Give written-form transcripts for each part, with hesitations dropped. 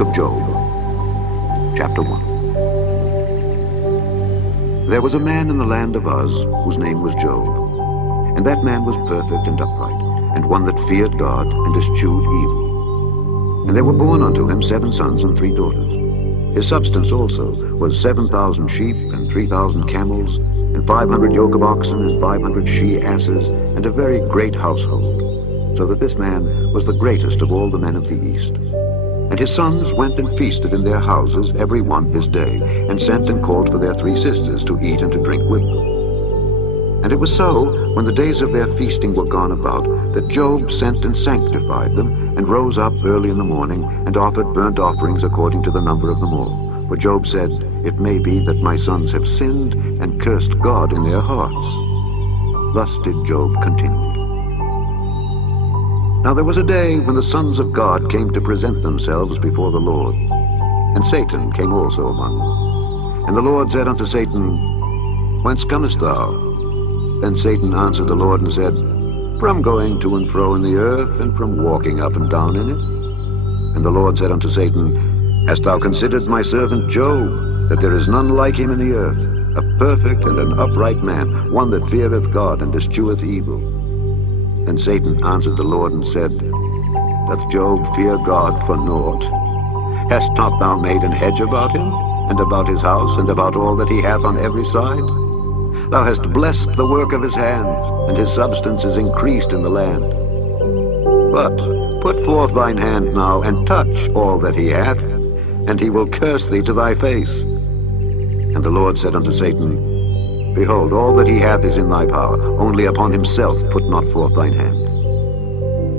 book of Job, chapter 1. There was a man in the land of Uz whose name was Job, and that man was perfect and upright, and one that feared God and eschewed evil. And there were born unto him 7 sons and 3 daughters. His substance also was 7,000 sheep and 3,000 camels, and 500 yoke of oxen and 500 she-asses, and a very great household, so that this man was the greatest of all the men of the east. And his sons went and feasted in their houses, every one his day, and sent and called for their 3 sisters to eat and to drink with them. And it was so, when the days of their feasting were gone about, that Job sent and sanctified them, and rose up early in the morning, and offered burnt offerings according to the number of them all. For Job said, "It may be that my sons have sinned, and cursed God in their hearts." Thus did Job continue. Now there was a day when the sons of God came to present themselves before the Lord, and Satan came also among them. And the Lord said unto Satan, "Whence comest thou?" Then Satan answered the Lord and said, "From going to and fro in the earth, and from walking up and down in it." And the Lord said unto Satan, "Hast thou considered my servant Job, that there is none like him in the earth, a perfect and an upright man, one that feareth God and escheweth evil?" Then Satan answered the Lord and said, "Doth Job fear God for naught? Hast not thou made an hedge about him, and about his house, and about all that he hath on every side? Thou hast blessed the work of his hands, and his substance is increased in the land. But put forth thine hand now, and touch all that he hath, and he will curse thee to thy face." And the Lord said unto Satan, "Behold, all that he hath is in thy power, only upon himself put not forth thine hand."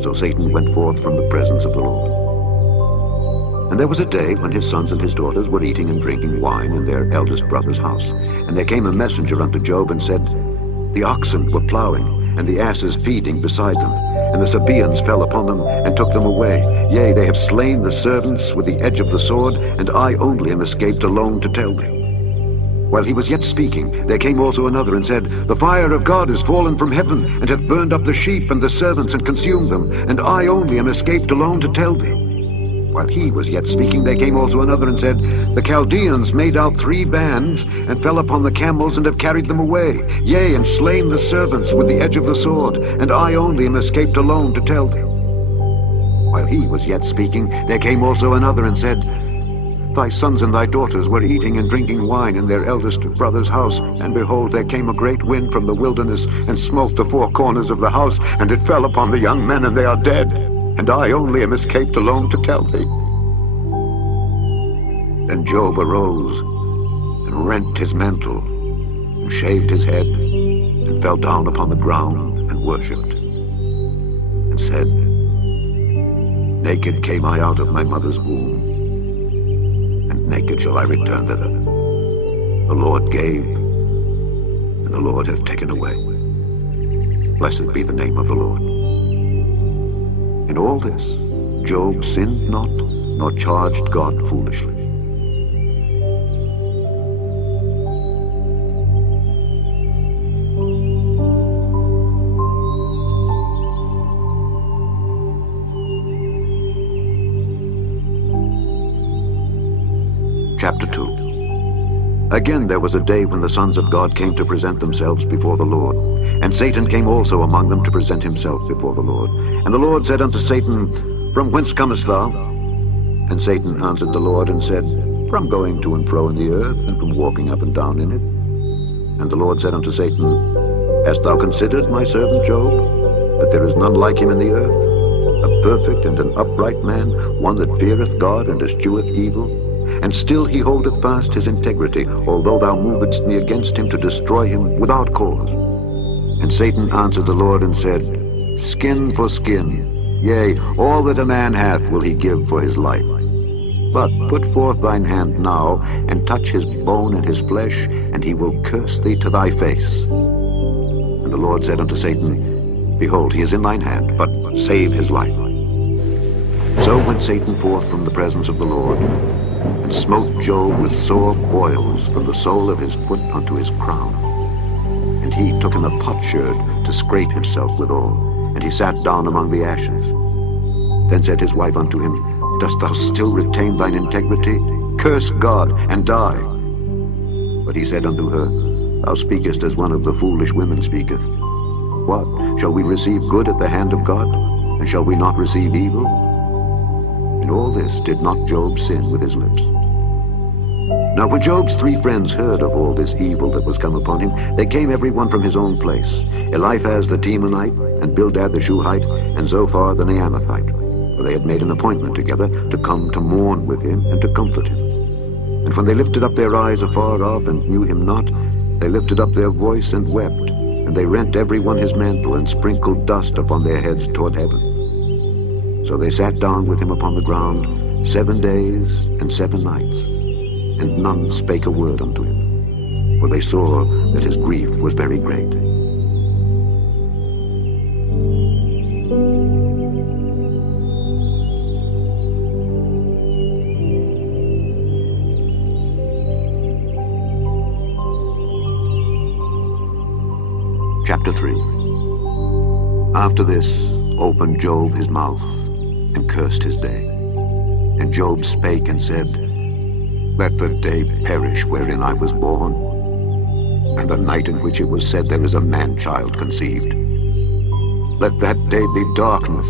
So Satan went forth from the presence of the Lord. And there was a day when his sons and his daughters were eating and drinking wine in their eldest brother's house. And there came a messenger unto Job, and said, "The oxen were plowing, and the asses feeding beside them, and the Sabaeans fell upon them, and took them away. Yea, they have slain the servants with the edge of the sword, and I only am escaped alone to tell thee." While he was yet speaking, there came also another, and said, "The fire of God is fallen from heaven, and hath burned up the sheep and the servants, and consumed them, and I only am escaped alone to tell thee." While he was yet speaking, there came also another, and said, "The Chaldeans made out 3 bands, and fell upon the camels, and have carried them away, yea, and slain the servants with the edge of the sword, and I only am escaped alone to tell thee." While he was yet speaking, there came also another, and said, "Thy sons and thy daughters were eating and drinking wine in their eldest brother's house, and behold, there came a great wind from the wilderness, and smote the 4 corners of the house, and it fell upon the young men, and they are dead. And I only am escaped alone to tell thee." Then Job arose, and rent his mantle, and shaved his head, and fell down upon the ground, and worshipped, and said, "Naked came I out of my mother's womb, and naked shall I return thither. The Lord gave, and the Lord hath taken away. Blessed be the name of the Lord." In all this, Job sinned not, nor charged God foolishly. Chapter 2. Again there was a day when the sons of God came to present themselves before the Lord. And Satan came also among them to present himself before the Lord. And the Lord said unto Satan, "From whence comest thou?" And Satan answered the Lord and said, "From going to and fro in the earth, and from walking up and down in it." And the Lord said unto Satan, "Hast thou considered my servant Job, that there is none like him in the earth, a perfect and an upright man, one that feareth God and escheweth evil? And still he holdeth fast his integrity, although thou movedst me against him to destroy him without cause." And Satan answered the Lord and said, "Skin for skin, yea, all that a man hath will he give for his life. But put forth thine hand now, and touch his bone and his flesh, and he will curse thee to thy face." And the Lord said unto Satan, "Behold, he is in thine hand, but save his life." So went Satan forth from the presence of the Lord, and smote Job with sore boils from the sole of his foot unto his crown. And he took him a potsherd to scrape himself withal, and he sat down among the ashes. Then said his wife unto him, Dost thou still retain thine integrity? Curse God and die. But he said unto her, Thou speakest as one of the foolish women speaketh. What? Shall we receive good at the hand of God? And shall we not receive evil? In all this did not Job sin with his lips. Now when Job's 3 friends heard of all this evil that was come upon him, they came every one from his own place, Eliphaz the Temanite, and Bildad the Shuhite, and Zophar the Naamathite. For they had made an appointment together to come to mourn with him and to comfort him. And when they lifted up their eyes afar off and knew him not, they lifted up their voice and wept, and they rent every one his mantle and sprinkled dust upon their heads toward heaven. So they sat down with him upon the ground 7 days and 7 nights, and none spake a word unto him, for they saw that his grief was very great. Chapter 3. After this opened Job his mouth, and cursed his day. And Job spake and said, Let the day perish wherein I was born, and the night in which it was said there is a man-child conceived. Let that day be darkness.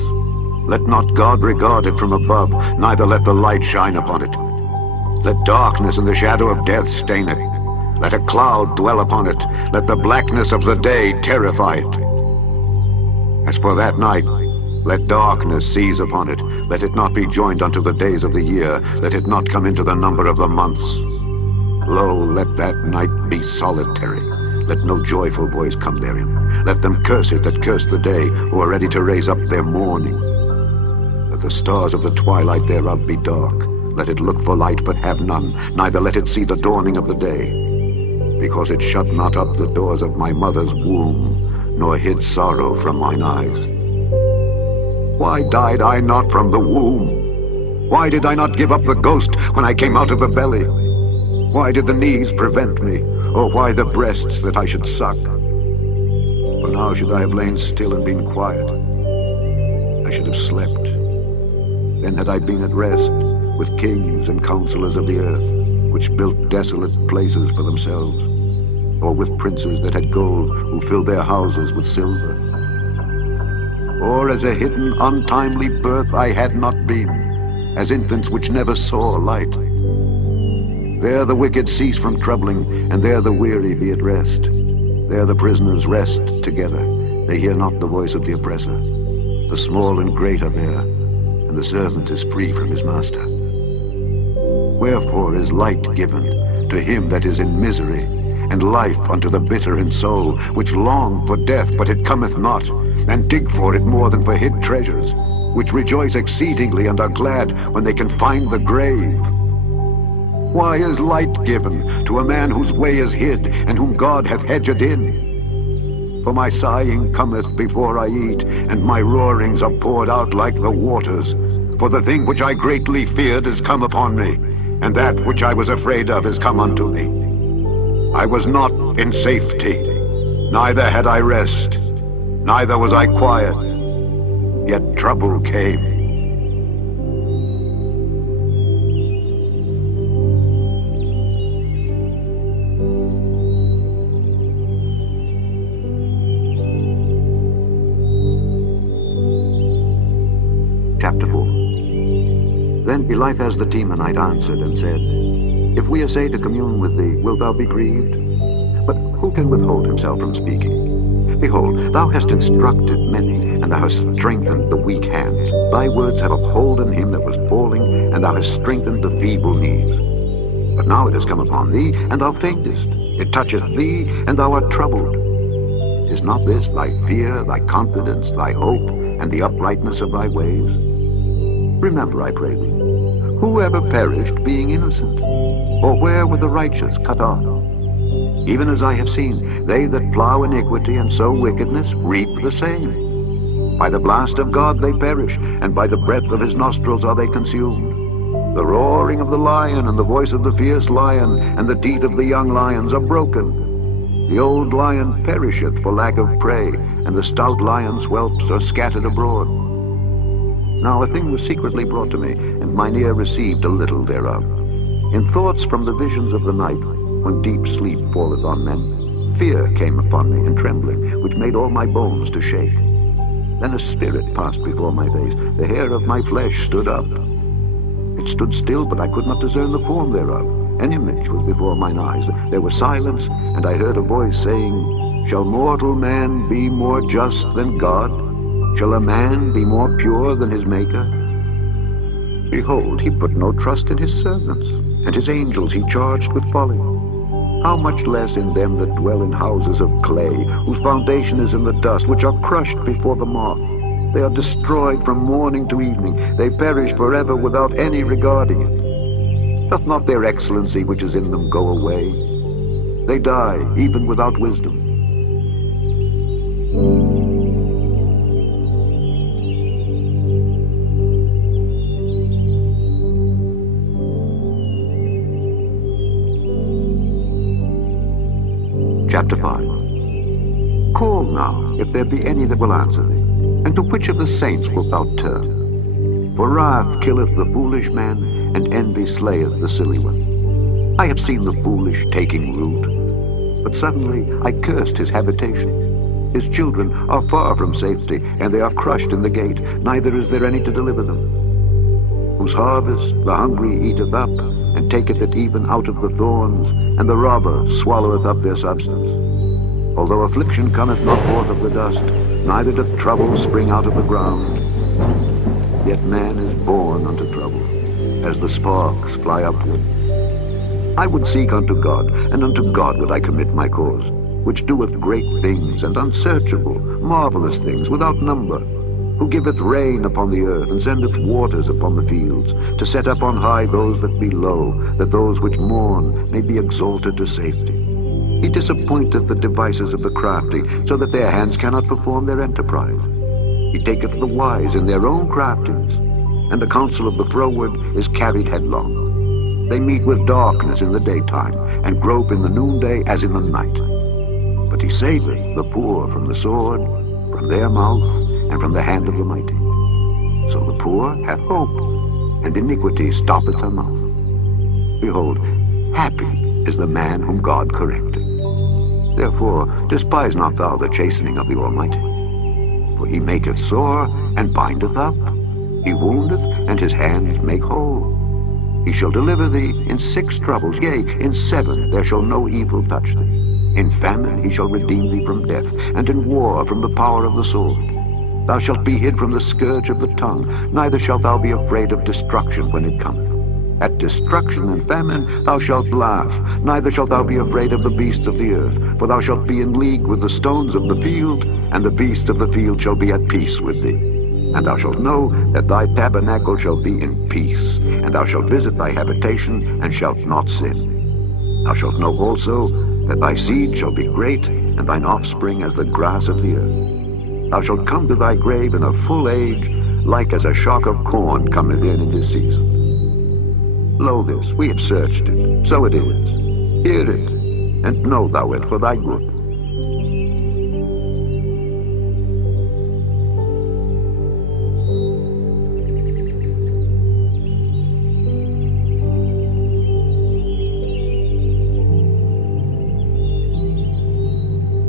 Let not God regard it from above, neither let the light shine upon it. Let darkness and the shadow of death stain it. Let a cloud dwell upon it. Let the blackness of the day terrify it. As for that night, let darkness seize upon it. Let it not be joined unto the days of the year. Let it not come into the number of the months. Lo, let that night be solitary. Let no joyful voice come therein. Let them curse it that curse the day, who are ready to raise up their mourning. Let the stars of the twilight thereof be dark. Let it look for light, but have none. Neither let it see the dawning of the day. Because it shut not up the doors of my mother's womb, nor hid sorrow from mine eyes. Why died I not from the womb? Why did I not give up the ghost when I came out of the belly? Why did the knees prevent me, or why the breasts that I should suck? For now should I have lain still and been quiet. I should have slept. Then had I been at rest with kings and counselors of the earth, which built desolate places for themselves, or with princes that had gold, who filled their houses with silver. Or as a hidden, untimely birth I had not been, as infants which never saw light. There the wicked cease from troubling, and there the weary be at rest. There the prisoners rest together, they hear not the voice of the oppressor. The small and great are there, and the servant is free from his master. Wherefore is light given to him that is in misery, and life unto the bitter in soul, which long for death, but it cometh not, and dig for it more than for hid treasures, which rejoice exceedingly and are glad when they can find the grave. Why is light given to a man whose way is hid, and whom God hath hedged in? For my sighing cometh before I eat, and my roarings are poured out like the waters. For the thing which I greatly feared is come upon me, and that which I was afraid of is come unto me. I was not in safety, neither had I rest, neither was I quiet, yet trouble came. Chapter 4. Then Eliphaz the Temanite answered and said, If we essay to commune with thee, wilt thou be grieved? But who can withhold himself from speaking? Behold, thou hast instructed many, and thou hast strengthened the weak hands. Thy words have upholden him that was falling, and thou hast strengthened the feeble knees. But now it has come upon thee, and thou faintest. It toucheth thee, and thou art troubled. Is not this thy fear, thy confidence, thy hope, and the uprightness of thy ways? Remember, I pray thee, who ever perished being innocent? Or where were the righteous cut off? Even as I have seen, they that plow iniquity and sow wickedness reap the same. By the blast of God they perish, and by the breath of his nostrils are they consumed. The roaring of the lion and the voice of the fierce lion and the teeth of the young lions are broken. The old lion perisheth for lack of prey, and the stout lion's whelps are scattered abroad. Now a thing was secretly brought to me, and and mine ear received a little thereof. In thoughts from the visions of the night, when deep sleep falleth on men, fear came upon me and trembling, which made all my bones to shake. Then a spirit passed before my face, the hair of my flesh stood up. It stood still, but I could not discern the form thereof. An image was before mine eyes. There was silence, and I heard a voice saying, Shall mortal man be more just than God? Shall a man be more pure than his Maker? Behold, he put no trust in his servants, and his angels he charged with folly. How much less in them that dwell in houses of clay, whose foundation is in the dust, which are crushed before the moth. They are destroyed from morning to evening. They perish forever without any regarding it. Doth not their excellency which is in them go away? They die even without wisdom. Chapter 5. Call now, if there be any that will answer thee, and to which of the saints wilt thou turn? For wrath killeth the foolish man, and envy slayeth the silly one. I have seen the foolish taking root, but suddenly I cursed his habitation. His children are far from safety, and they are crushed in the gate, neither is there any to deliver them. Whose harvest the hungry eateth up, and taketh it even out of the thorns, and the robber swalloweth up their substance. Although affliction cometh not forth of the dust, neither doth trouble spring out of the ground, yet man is born unto trouble, as the sparks fly upward. I would seek unto God, and unto God would I commit my cause, which doeth great things, and unsearchable, marvelous things, without number, who giveth rain upon the earth, and sendeth waters upon the fields, to set up on high those that be low, that those which mourn may be exalted to safety. He disappointeth the devices of the crafty, so that their hands cannot perform their enterprise. He taketh the wise in their own craftiness, and the counsel of the froward is carried headlong. They meet with darkness in the daytime, and grope in the noonday as in the night. But he saveth the poor from the sword, from their mouth, and from the hand of the mighty. So the poor hath hope, and iniquity stoppeth her mouth. Behold, happy is the man whom God correcteth. Therefore despise not thou the chastening of the Almighty. For he maketh sore, and bindeth up. He woundeth, and his hands make whole. He shall deliver thee in 6 troubles, yea, in 7 there shall no evil touch thee. In famine he shall redeem thee from death, and in war from the power of the sword. Thou shalt be hid from the scourge of the tongue, neither shalt thou be afraid of destruction when it cometh. At destruction and famine thou shalt laugh, neither shalt thou be afraid of the beasts of the earth, for thou shalt be in league with the stones of the field, and the beasts of the field shall be at peace with thee. And thou shalt know that thy tabernacle shall be in peace, and thou shalt visit thy habitation, and shalt not sin. Thou shalt know also that thy seed shall be great, and thine offspring as the grass of the earth. Thou shalt come to thy grave in a full age, like as a shock of corn cometh in his season. Lo this, we have searched it, so it is. Hear it, and know thou it for thy good.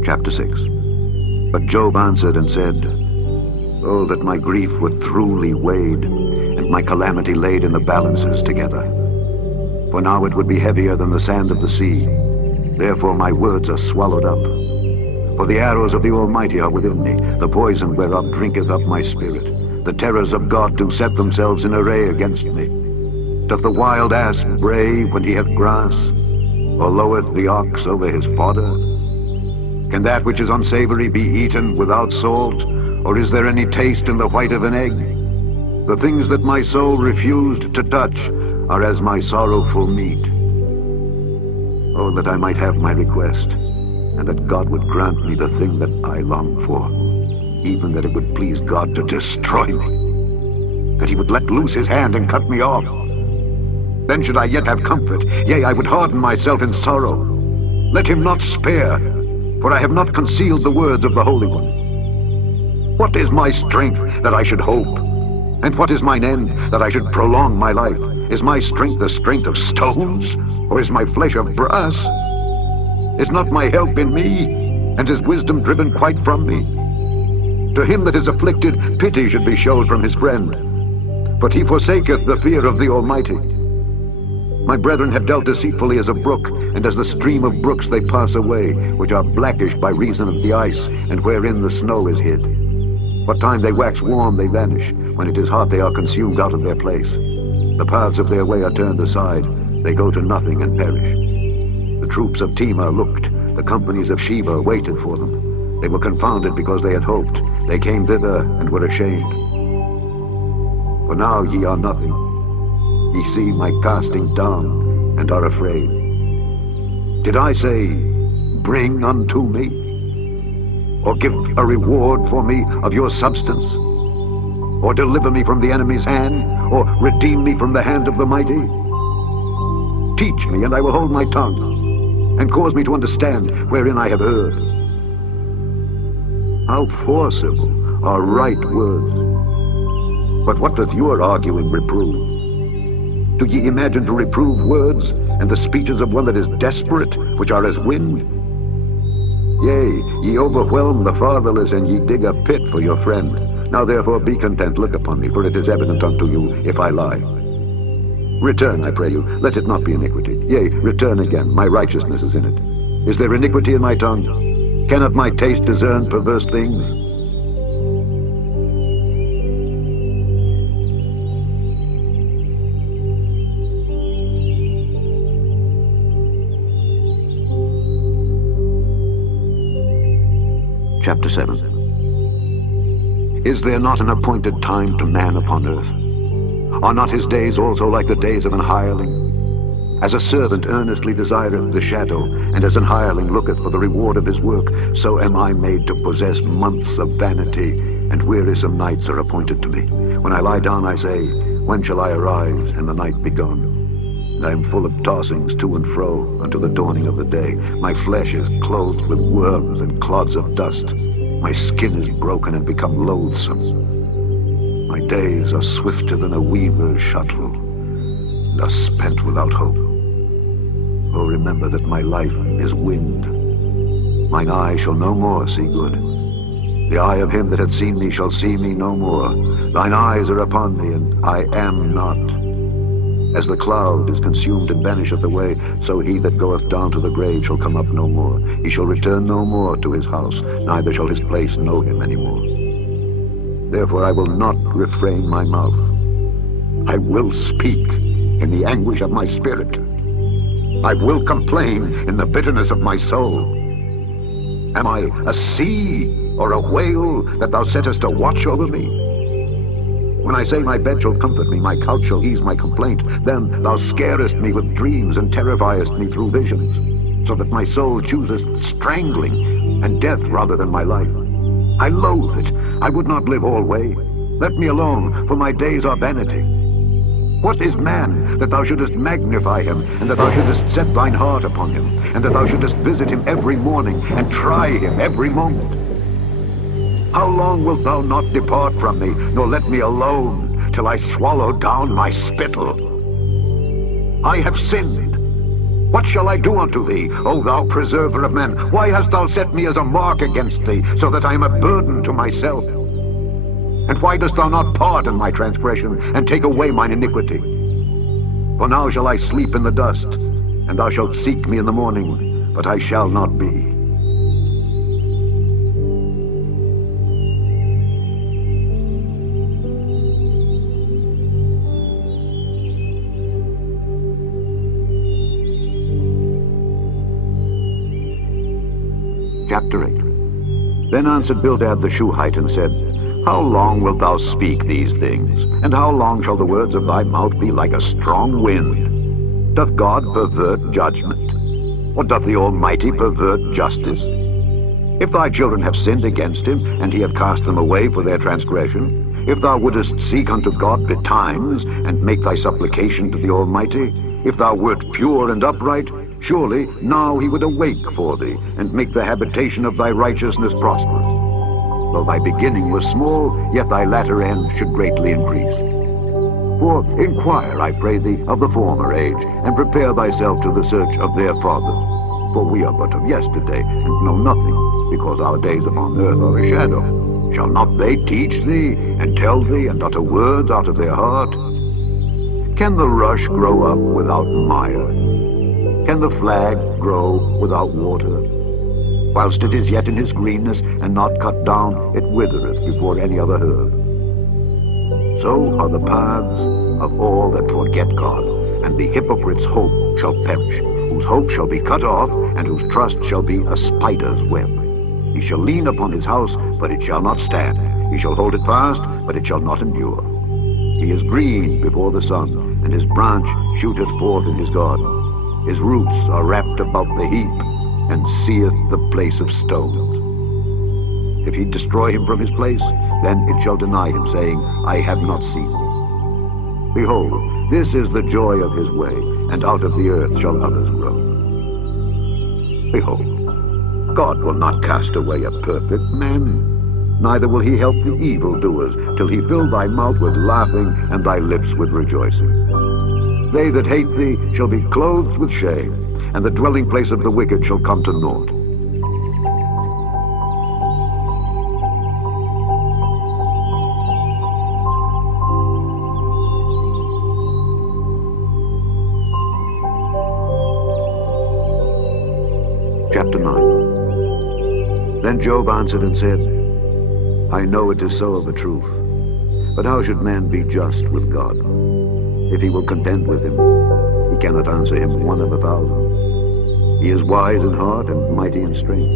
Chapter 6. But Job answered and said, Oh, that my grief were truly weighed, and my calamity laid in the balances together. For now it would be heavier than the sand of the sea. Therefore my words are swallowed up. For the arrows of the Almighty are within me, the poison whereof drinketh up my spirit. The terrors of God do set themselves in array against me. Doth the wild ass bray when he hath grass, or loweth the ox over his fodder? Can that which is unsavory be eaten without salt, or is there any taste in the white of an egg? The things that my soul refused to touch are as my sorrowful meat. Oh, that I might have my request, and that God would grant me the thing that I long for, even that it would please God to destroy me, that he would let loose his hand and cut me off. Then should I yet have comfort, yea, I would harden myself in sorrow. Let him not spare, for I have not concealed the words of the Holy One. What is my strength that I should hope? And what is mine end, that I should prolong my life? Is my strength the strength of stones, or is my flesh of brass? Is not my help in me, and is wisdom driven quite from me? To him that is afflicted, pity should be showed from his friend, but he forsaketh the fear of the Almighty. My brethren have dealt deceitfully as a brook, and as the stream of brooks they pass away, which are blackish by reason of the ice, and wherein the snow is hid. What time they wax warm, they vanish. When it is hot, they are consumed out of their place. The paths of their way are turned aside. They go to nothing and perish. The troops of Timah looked. The companies of Sheba waited for them. They were confounded because they had hoped. They came thither and were ashamed. For now ye are nothing. Ye see my casting down, and are afraid. Did I say, bring unto me? Or give a reward for me of your substance? Or deliver me from the enemy's hand? Or redeem me from the hand of the mighty? Teach me, and I will hold my tongue, and cause me to understand wherein I have erred. How forcible are right words! But what doth your arguing reprove? Do ye imagine to reprove words, and the speeches of one that is desperate, which are as wind? Yea, ye overwhelm the fatherless, and ye dig a pit for your friend. Now therefore be content, look upon me, for it is evident unto you if I lie. Return, I pray you, let it not be iniquity. Yea, return again, my righteousness is in it. Is there iniquity in my tongue? Cannot my taste discern perverse things? Chapter 7. Is there not an appointed time to man upon earth? Are not his days also like the days of an hireling? As a servant earnestly desireth the shadow, and as an hireling looketh for the reward of his work, so am I made to possess months of vanity, and wearisome nights are appointed to me. When I lie down, I say, when shall I arise, and the night be gone? And I am full of tossings to and fro until the dawning of the day. My flesh is clothed with worms and clods of dust. My skin is broken and become loathsome. My days are swifter than a weaver's shuttle, and are spent without hope. Oh, remember that my life is wind. Mine eye shall no more see good. The eye of him that hath seen me shall see me no more. Thine eyes are upon me, and I am not. As the cloud is consumed and vanisheth away, so he that goeth down to the grave shall come up no more. He shall return no more to his house, neither shall his place know him any more. Therefore I will not refrain my mouth. I will speak in the anguish of my spirit. I will complain in the bitterness of my soul. Am I a sea or a whale that thou settest a watch over me? When I say my bed shall comfort me, my couch shall ease my complaint, then thou scarest me with dreams and terrifiest me through visions, so that my soul chooseth strangling and death rather than my life. I loathe it. I would not live alway. Let me alone, for my days are vanity. What is man, that thou shouldest magnify him, and that thou shouldest set thine heart upon him, and that thou shouldest visit him every morning, and try him every moment? How long wilt thou not depart from me, nor let me alone, till I swallow down my spittle? I have sinned. What shall I do unto thee, O thou preserver of men? Why hast thou set me as a mark against thee, so that I am a burden to myself? And why dost thou not pardon my transgression, and take away mine iniquity? For now shall I sleep in the dust, and thou shalt seek me in the morning, but I shall not be. Chapter 8. Then answered Bildad the Shuhite and said, How long wilt thou speak these things? And how long shall the words of thy mouth be like a strong wind? Doth God pervert judgment? Or doth the Almighty pervert justice? If thy children have sinned against him, and he have cast them away for their transgression, if thou wouldest seek unto God betimes, and make thy supplication to the Almighty, if thou wert pure and upright, surely now he would awake for thee, and make the habitation of thy righteousness prosperous. Though thy beginning was small, yet thy latter end should greatly increase. For inquire, I pray thee, of the former age, and prepare thyself to the search of their fathers. For we are but of yesterday, and know nothing, because our days upon earth are a shadow. Shall not they teach thee, and tell thee, and utter words out of their heart? Can the rush grow up without mire? Can the flag grow without water? Whilst it is yet in his greenness, and not cut down, it withereth before any other herb. So are the paths of all that forget God, and the hypocrite's hope shall perish, whose hope shall be cut off, and whose trust shall be a spider's web. He shall lean upon his house, but it shall not stand. He shall hold it fast, but it shall not endure. He is green before the sun, and his branch shooteth forth in his garden. His roots are wrapped about the heap, and seeth the place of stones. If he destroy him from his place, then it shall deny him, saying, I have not seen him. Behold, this is the joy of his way, and out of the earth shall others grow. Behold, God will not cast away a perfect man, neither will he help the evildoers, till he fill thy mouth with laughing, and thy lips with rejoicing. They that hate thee shall be clothed with shame, and the dwelling place of the wicked shall come to naught. Chapter 9. Then Job answered and said, I know it is so of a truth, but how should man be just with God? If he will contend with him, he cannot answer him 1 of 1,000. He is wise in heart and mighty in strength.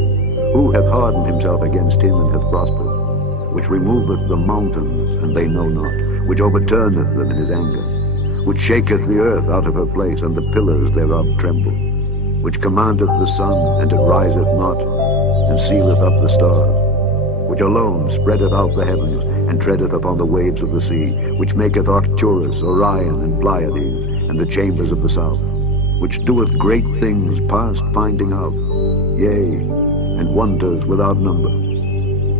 Who hath hardened himself against him and hath prospered? Which removeth the mountains, and they know not, which overturneth them in his anger, which shaketh the earth out of her place, and the pillars thereof tremble, which commandeth the sun, and it riseth not, and sealeth up the stars, which alone spreadeth out the heavens, and treadeth upon the waves of the sea, which maketh Arcturus, Orion, and Pleiades, and the chambers of the south, which doeth great things past finding out, yea, and wonders without number.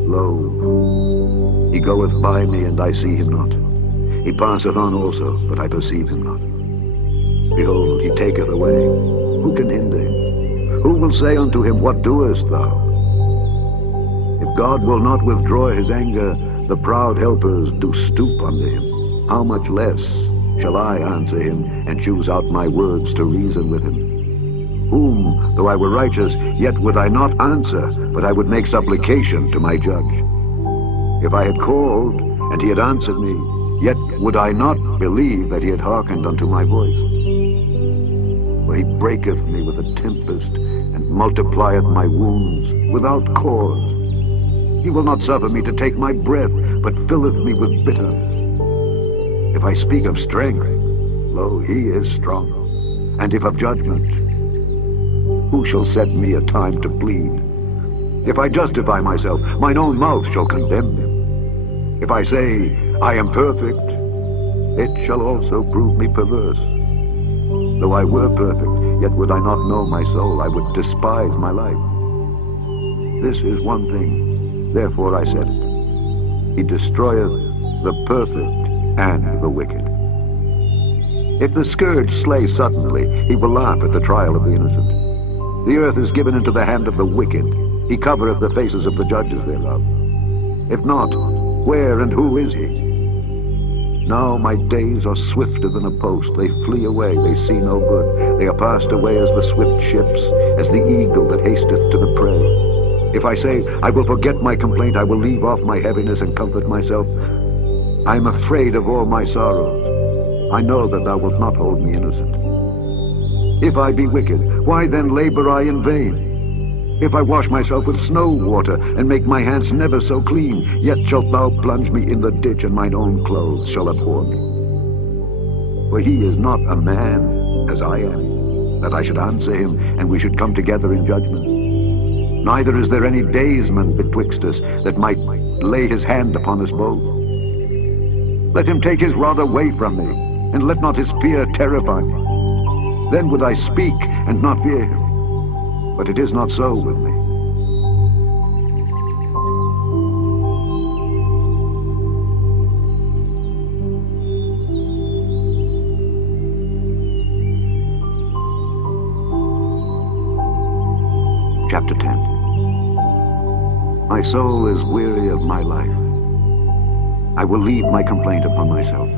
Lo, he goeth by me, and I see him not. He passeth on also, but I perceive him not. Behold, he taketh away. Who can hinder him? Who will say unto him, What doest thou? If God will not withdraw his anger, the proud helpers do stoop unto him. How much less shall I answer him, and choose out my words to reason with him? Whom, though I were righteous, yet would I not answer, but I would make supplication to my judge. If I had called, and he had answered me, yet would I not believe that he had hearkened unto my voice. For he breaketh me with a tempest, and multiplieth my wounds without cause. He will not suffer me to take my breath, but filleth me with bitterness. If I speak of strength, lo, he is strong. And if of judgment, who shall set me a time to plead? If I justify myself, mine own mouth shall condemn me. If I say, I am perfect, it shall also prove me perverse. Though I were perfect, yet would I not know my soul, I would despise my life. This is one thing, therefore I said it. He destroyeth the perfect and the wicked. If the scourge slay suddenly, he will laugh at the trial of the innocent. The earth is given into the hand of the wicked. He covereth the faces of the judges thereof. If not, where and who is he? Now my days are swifter than a post. They flee away, they see no good. They are passed away as the swift ships, as the eagle that hasteth to the prey. If I say, I will forget my complaint, I will leave off my heaviness and comfort myself, I am afraid of all my sorrows. I know that thou wilt not hold me innocent. If I be wicked, why then labor I in vain? If I wash myself with snow water, and make my hands never so clean, yet shalt thou plunge me in the ditch, and mine own clothes shall abhor me. For he is not a man as I am, that I should answer him, and we should come together in judgment. Neither is there any daysman betwixt us, that might lay his hand upon us both. Let him take his rod away from me, and let not his fear terrify me. Then would I speak and not fear him. But it is not so with me. Chapter 10. My soul is weary of my life. I will leave my complaint upon myself.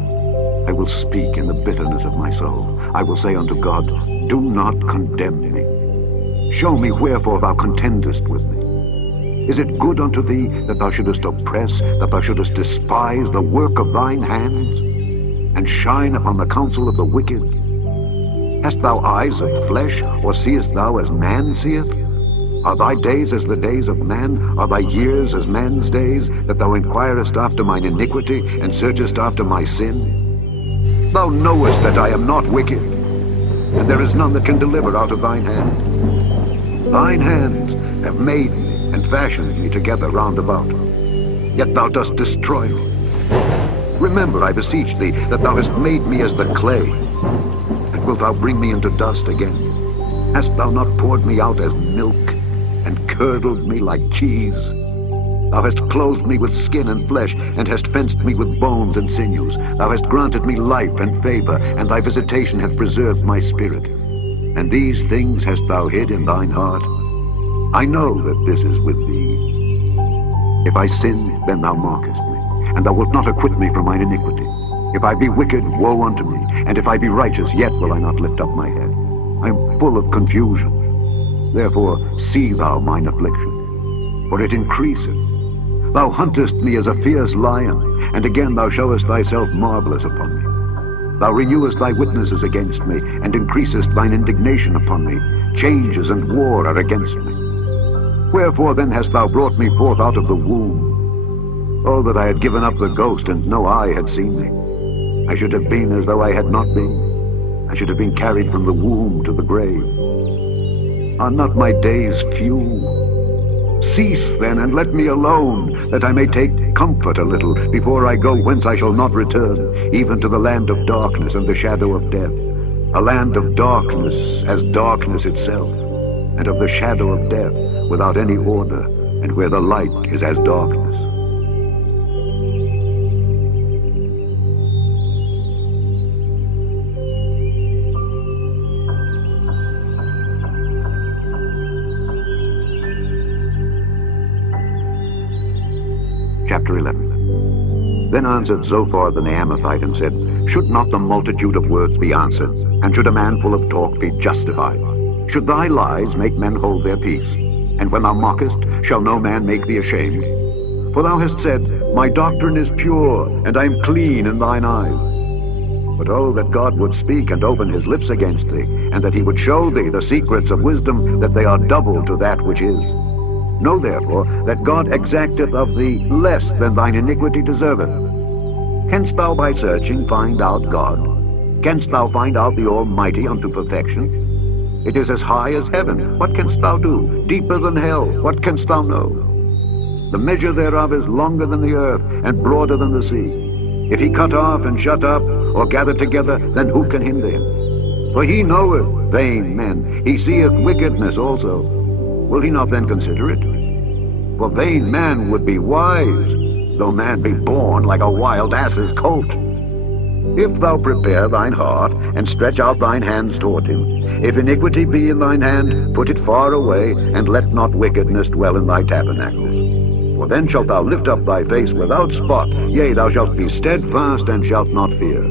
I will speak in the bitterness of my soul. I will say unto God, do not condemn me. Show me wherefore thou contendest with me. Is it good unto thee that thou shouldest oppress, that thou shouldest despise the work of thine hands, and shine upon the counsel of the wicked? Hast thou eyes of flesh, or seest thou as man seeth? Are thy days as the days of man? Are thy years as man's days, that thou inquirest after mine iniquity, and searchest after my sin? Thou knowest that I am not wicked, and there is none that can deliver out of thine hand. Thine hands have made me, and fashioned me together round about. Yet thou dost destroy me. Remember, I beseech thee, that thou hast made me as the clay, and wilt thou bring me into dust again? Hast thou not poured me out as milk, and curdled me like cheese? Thou hast clothed me with skin and flesh, and hast fenced me with bones and sinews. Thou hast granted me life and favor, and thy visitation hath preserved my spirit. And these things hast thou hid in thine heart? I know that this is with thee. If I sin, then thou mockest me, and thou wilt not acquit me from mine iniquity. If I be wicked, woe unto me, and if I be righteous, yet will I not lift up my head. I am full of confusion. Therefore see thou mine affliction, for it increaseth. Thou huntest me as a fierce lion, and again thou showest thyself marvelous upon me. Thou renewest thy witnesses against me, and increasest thine indignation upon me. Changes and war are against me. Wherefore then hast thou brought me forth out of the womb? Oh, that I had given up the ghost, and no eye had seen me. I should have been as though I had not been. I should have been carried from the womb to the grave. Are not my days few? Cease then, and let me alone, that I may take comfort a little, before I go whence I shall not return, even to the land of darkness and the shadow of death, a land of darkness as darkness itself, and of the shadow of death, without any order, and where the light is as darkness. Chapter 11. Then answered Zophar the Naamathite and said, should not the multitude of words be answered, and should a man full of talk be justified? Should thy lies make men hold their peace? And when thou mockest, shall no man make thee ashamed? For thou hast said, my doctrine is pure, and I am clean in thine eyes. But oh, that God would speak and open his lips against thee, and that he would show thee the secrets of wisdom, that they are double to that which is. Know therefore that God exacteth of thee less than thine iniquity deserveth. Canst thou by searching find out God? Canst thou find out the Almighty unto perfection? It is as high as heaven. What canst thou do? Deeper than hell. What canst thou know? The measure thereof is longer than the earth, and broader than the sea. If he cut off and shut up, or gather together, then who can hinder him? For he knoweth vain men. He seeth wickedness also. Will he not then consider it? For vain man would be wise, though man be born like a wild ass's colt. If thou prepare thine heart, and stretch out thine hands toward him, if iniquity be in thine hand, put it far away, and let not wickedness dwell in thy tabernacles. For then shalt thou lift up thy face without spot, yea, thou shalt be steadfast, and shalt not fear.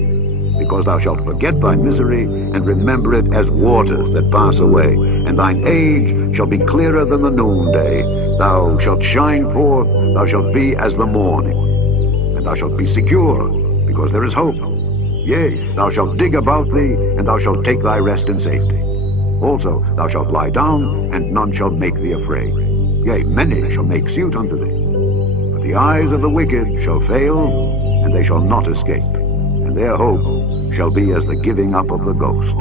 Because thou shalt forget thy misery, and remember it as waters that pass away, and thine age shall be clearer than the noonday. Thou shalt shine forth, thou shalt be as the morning, and thou shalt be secure, because there is hope. Yea, thou shalt dig about thee, and thou shalt take thy rest in safety. Also thou shalt lie down, and none shall make thee afraid. Yea, many shall make suit unto thee. But the eyes of the wicked shall fail, and they shall not escape, and their hope shall be as the giving up of the ghost.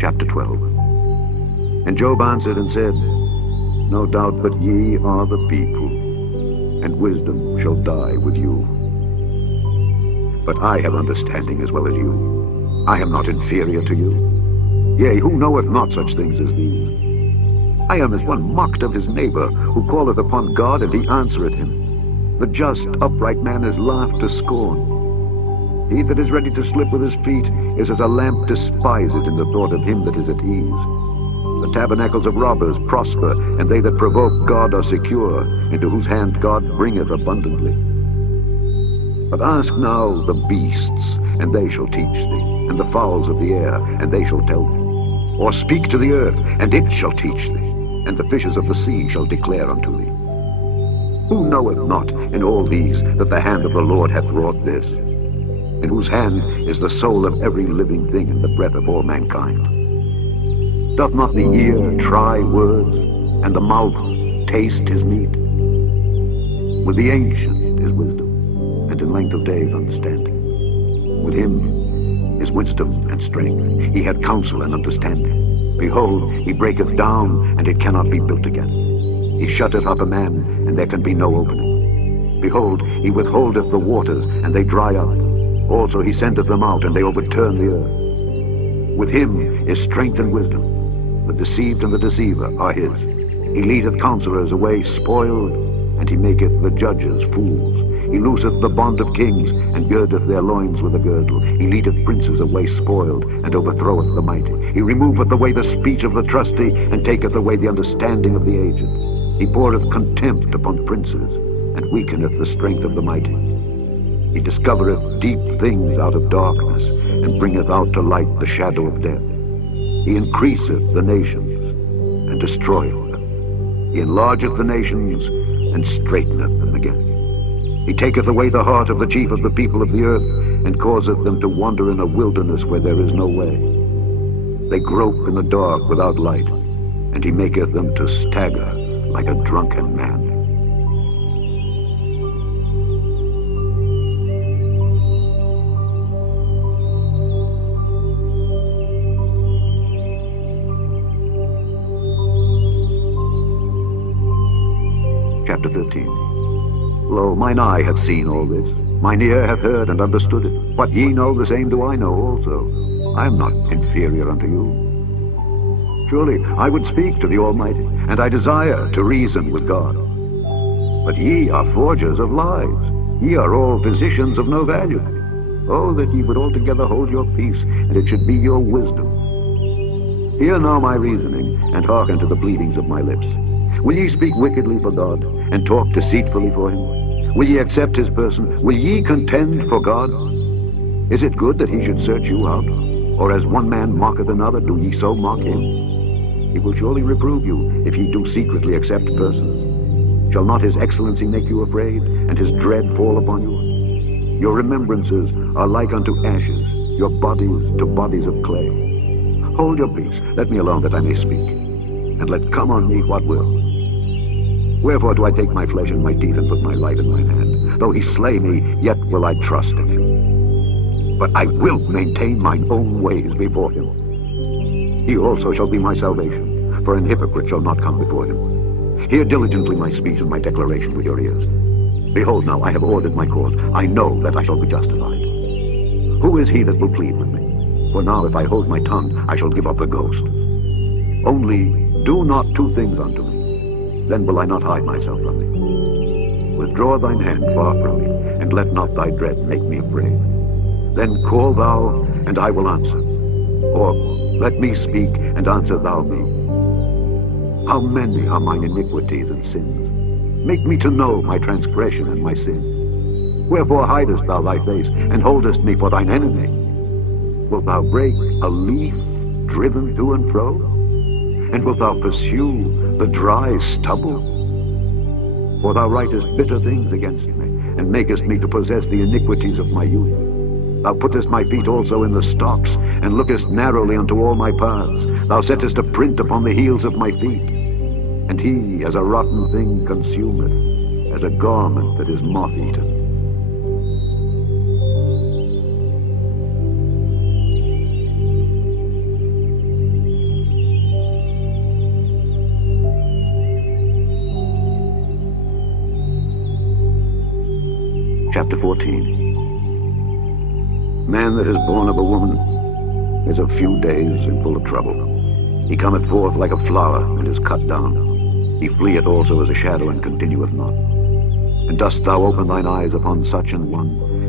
Chapter 12. And Job answered and said, no doubt but ye are the people, and wisdom shall die with you. But I have understanding as well as you. I am not inferior to you. Yea, who knoweth not such things as these? I am as one mocked of his neighbor, who calleth upon God, and he answereth him. The just, upright man is laughed to scorn. He that is ready to slip with his feet is as a lamp despised in the thought of him that is at ease. The tabernacles of robbers prosper, and they that provoke God are secure, into whose hand God bringeth abundantly. But ask now the beasts, and they shall teach thee, and the fowls of the air, and they shall tell thee. Or speak to the earth, and it shall teach thee, and the fishes of the sea shall declare unto thee. Who knoweth not in all these that the hand of the Lord hath wrought this, in whose hand is the soul of every living thing and the breath of all mankind? Doth not the ear try words, and the mouth taste his meat? With the ancient is wisdom, and in length of days understanding. With him is wisdom and strength. He hath counsel and understanding. Behold, he breaketh down, and it cannot be built again. He shutteth up a man, and there can be no opening. Behold, he withholdeth the waters, and they dry up. Also he sendeth them out, and they overturn the earth. With him is strength and wisdom. The deceived and the deceiver are his. He leadeth counselors away spoiled, and he maketh the judges fools. He looseth the bond of kings, and girdeth their loins with a girdle. He leadeth princes away spoiled, and overthroweth the mighty. He removeth away the speech of the trusty, and taketh away the understanding of the aged. He poureth contempt upon princes, and weakeneth the strength of the mighty. He discovereth deep things out of darkness, and bringeth out to light the shadow of death. He increaseth the nations, and destroyeth them. He enlargeth the nations, and straighteneth them again. He taketh away the heart of the chief of the people of the earth, and causeth them to wander in a wilderness where there is no way. They grope in the dark without light, and he maketh them to stagger like a drunken man. Chapter 13. Lo, mine eye hath seen all this, mine ear hath heard and understood it. What ye know, the same do I know also. I am not inferior unto you. Surely I would speak to the Almighty, and I desire to reason with God. But ye are forgers of lies. Ye are all physicians of no value. Oh, that ye would altogether hold your peace, and it should be your wisdom. Hear now my reasoning, and hearken to the pleadings of my lips. Will ye speak wickedly for God, and talk deceitfully for him? Will ye accept his person? Will ye contend for God? Is it good that he should search you out? Or as one man mocketh another, do ye so mock him? He will surely reprove you, if ye do secretly accept persons. Shall not his excellency make you afraid, and his dread fall upon you? Your remembrances are like unto ashes, your bodies to bodies of clay. Hold your peace, let me alone that I may speak, and let come on me what will. Wherefore do I take my flesh in my teeth, and put my life in mine hand? Though he slay me, yet will I trust in him. But I will maintain mine own ways before him. He also shall be my salvation, for an hypocrite shall not come before him. Hear diligently my speech and my declaration with your ears. Behold now, I have ordered my cause. I know that I shall be justified. Who is he that will plead with me? For now if I hold my tongue, I shall give up the ghost. Only do not two things unto me. Then will I not hide myself from thee. Withdraw thine hand far from me, and let not thy dread make me afraid. Then call thou, and I will answer. Or let me speak, and answer thou me. How many are mine iniquities and sins? Make me to know my transgression and my sin. Wherefore hidest thou thy face, and holdest me for thine enemy? Wilt thou break a leaf driven to and fro? And wilt thou pursue the dry stubble? For thou writest bitter things against me, and makest me to possess the iniquities of my youth. Thou puttest my feet also in the stocks, and lookest narrowly unto all my paths. Thou settest a print upon the heels of my feet. And he, as a rotten thing, consumeth, as a garment that is moth-eaten. Chapter 14. Man that is born of a woman is of few days and full of trouble. He cometh forth like a flower, and is cut down. He fleeth also as a shadow, and continueth not. And dost thou open thine eyes upon such an one,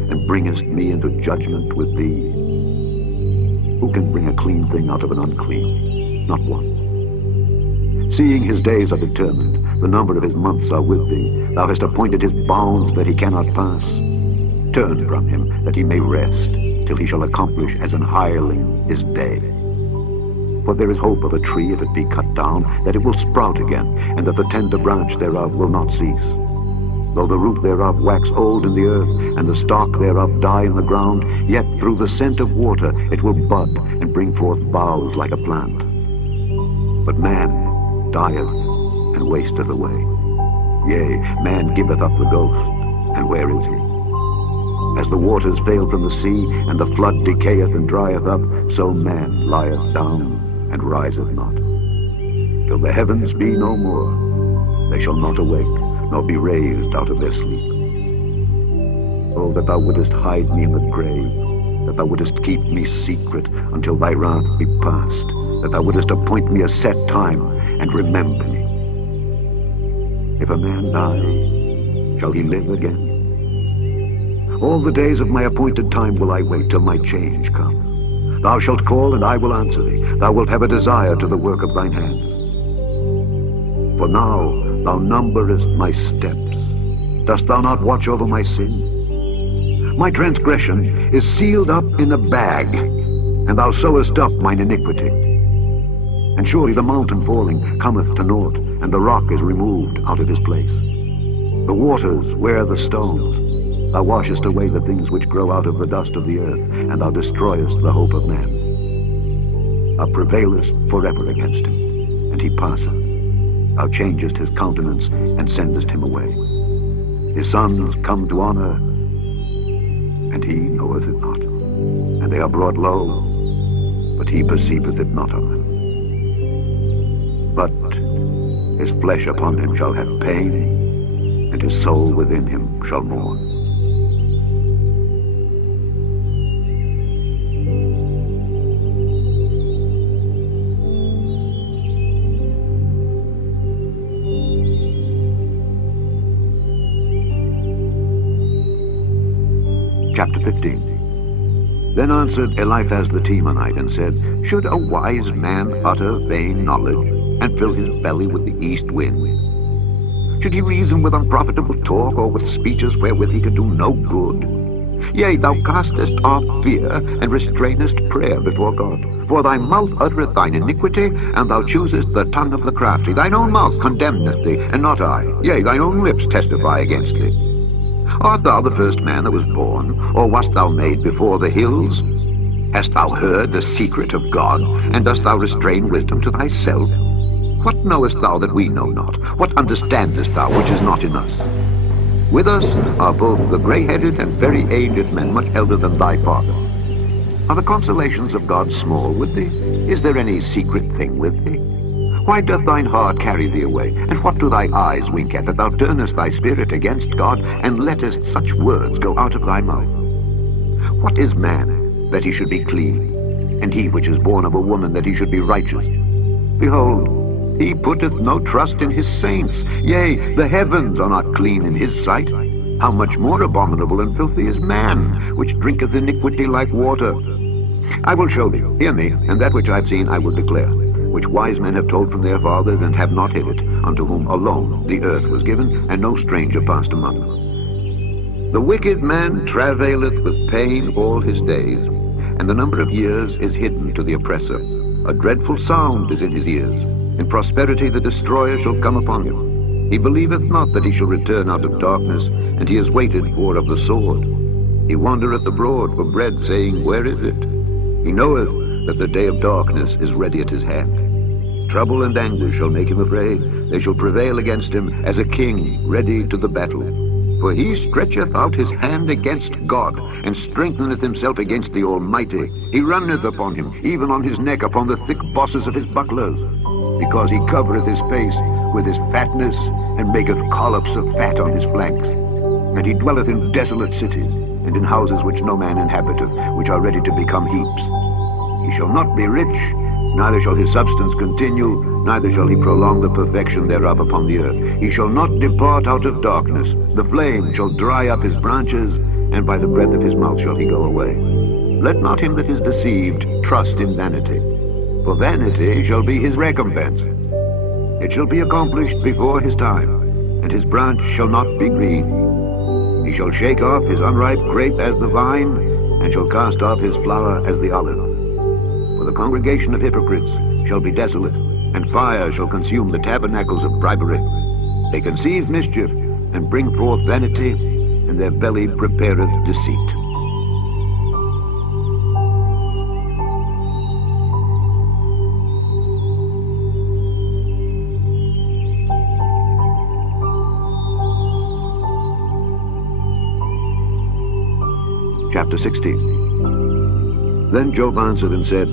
and bringest me into judgment with thee? Who can bring a clean thing out of an unclean? Not one. Seeing his days are determined, the number of his months are with thee. Thou hast appointed his bounds that he cannot pass. Turn from him, that he may rest, till he shall accomplish as an hireling his day. For there is hope of a tree, if it be cut down, that it will sprout again, and that the tender branch thereof will not cease. Though the root thereof wax old in the earth, and the stalk thereof die in the ground, yet through the scent of water it will bud, and bring forth boughs like a plant. But man dieth, and wasteth away. Yea, man giveth up the ghost, and where is he? As the waters fail from the sea, and the flood decayeth and drieth up, so man lieth down, and riseth not. Till the heavens be no more, they shall not awake, nor be raised out of their sleep. Oh, that thou wouldest hide me in the grave, that thou wouldest keep me secret until thy wrath be past, that thou wouldest appoint me a set time, and remember me. If a man die, shall he live again? All the days of my appointed time will I wait till my change come. Thou shalt call, and I will answer thee. Thou wilt have a desire to the work of thine hands. For now thou numberest my steps. Dost thou not watch over my sin? My transgression is sealed up in a bag, and thou sewest up mine iniquity. And surely the mountain falling cometh to naught, and the rock is removed out of his place. The waters wear the stones. Thou washest away the things which grow out of the dust of the earth, and thou destroyest the hope of man. Thou prevailest forever against him, and he passeth. Thou changest his countenance, and sendest him away. His sons come to honor, and he knoweth it not. And they are brought low, but he perceiveth it not of them. But his flesh upon him shall have pain, and his soul within him shall mourn. Chapter 15. Then answered Eliphaz the Temanite, and said, Should a wise man utter vain knowledge, and fill his belly with the east wind? Should he reason with unprofitable talk, or with speeches wherewith he could do no good? Yea, thou castest off fear, and restrainest prayer before God. For thy mouth uttereth thine iniquity, and thou choosest the tongue of the crafty. Thine own mouth condemneth thee, and not I. Yea, thine own lips testify against thee. Art thou the first man that was born, or wast thou made before the hills? Hast thou heard the secret of God, and dost thou restrain wisdom to thyself? What knowest thou that we know not? What understandest thou which is not in us? With us are both the grey-headed and very aged men, much elder than thy father. Are the consolations of God small with thee? Is there any secret thing with thee? Why doth thine heart carry thee away? And what do thy eyes wink at, that thou turnest thy spirit against God, and lettest such words go out of thy mouth? What is man, that he should be clean? And he which is born of a woman, that he should be righteous? Behold, he putteth no trust in his saints. Yea, the heavens are not clean in his sight. How much more abominable and filthy is man, which drinketh iniquity like water? I will show thee, hear me, and that which I have seen I will declare, which wise men have told from their fathers, and have not hid it, unto whom alone the earth was given, and no stranger passed among them. The wicked man travaileth with pain all his days, and the number of years is hidden to the oppressor. A dreadful sound is in his ears. In prosperity the destroyer shall come upon him. He believeth not that he shall return out of darkness, and he is waited for of the sword. He wandereth abroad for bread, saying, Where is it? He knoweth that the day of darkness is ready at his hand. Trouble and anguish shall make him afraid. They shall prevail against him as a king ready to the battle. For he stretcheth out his hand against God, and strengtheneth himself against the Almighty. He runneth upon him, even on his neck, upon the thick bosses of his bucklers. Because he covereth his face with his fatness, and maketh collops of fat on his flanks. And he dwelleth in desolate cities, and in houses which no man inhabiteth, which are ready to become heaps. He shall not be rich, Neither shall his substance continue, neither shall he prolong the perfection thereof upon the earth. He shall not depart out of darkness. The flame shall dry up his branches, and by the breath of his mouth shall he go away. Let not him that is deceived trust in vanity, for vanity shall be his recompense. It shall be accomplished before his time, and his branch shall not be green. He shall shake off his unripe grape as the vine, and shall cast off his flower as the olive. For the congregation of hypocrites shall be desolate, and fire shall consume the tabernacles of bribery. They conceive mischief, and bring forth vanity, and their belly prepareth deceit. Chapter 16. Then Job answered and said,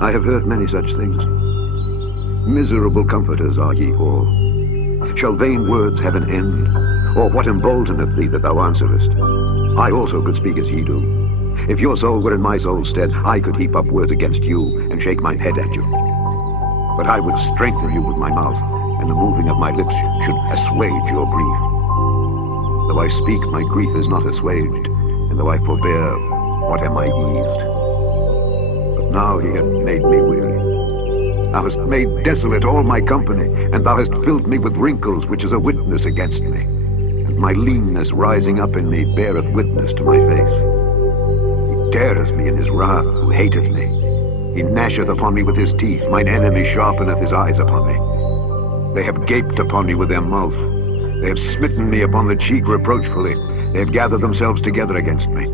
I have heard many such things. Miserable comforters are ye all. Shall vain words have an end? Or what emboldeneth thee that thou answerest? I also could speak as ye do. If your soul were in my soul's stead, I could heap up words against you, and shake mine head at you. But I would strengthen you with my mouth, and the moving of my lips should assuage your grief. Though I speak, my grief is not assuaged, and though I forbear, what am I eased? But now he hath made me weary. Thou hast made desolate all my company, and thou hast filled me with wrinkles, which is a witness against me. And my leanness rising up in me beareth witness to my face. He teareth me in his wrath, who hateth me. He gnasheth upon me with his teeth, mine enemy sharpeneth his eyes upon me. They have gaped upon me with their mouth. They have smitten me upon the cheek reproachfully. They have gathered themselves together against me.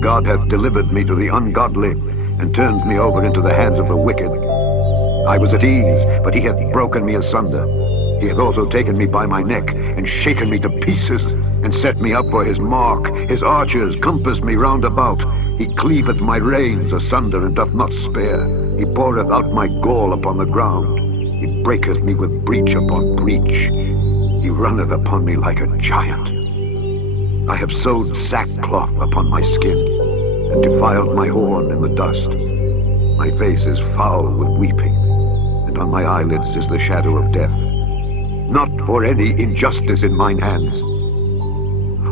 God hath delivered me to the ungodly, and turned me over into the hands of the wicked. I was at ease, but he hath broken me asunder. He hath also taken me by my neck, and shaken me to pieces, and set me up for his mark. His archers compass me round about. He cleaveth my reins asunder, and doth not spare. He poureth out my gall upon the ground. He breaketh me with breach upon breach. He runneth upon me like a giant. I have sewed sackcloth upon my skin, and defiled my horn in the dust. My face is foul with weeping, and on my eyelids is the shadow of death. Not for any injustice in mine hands.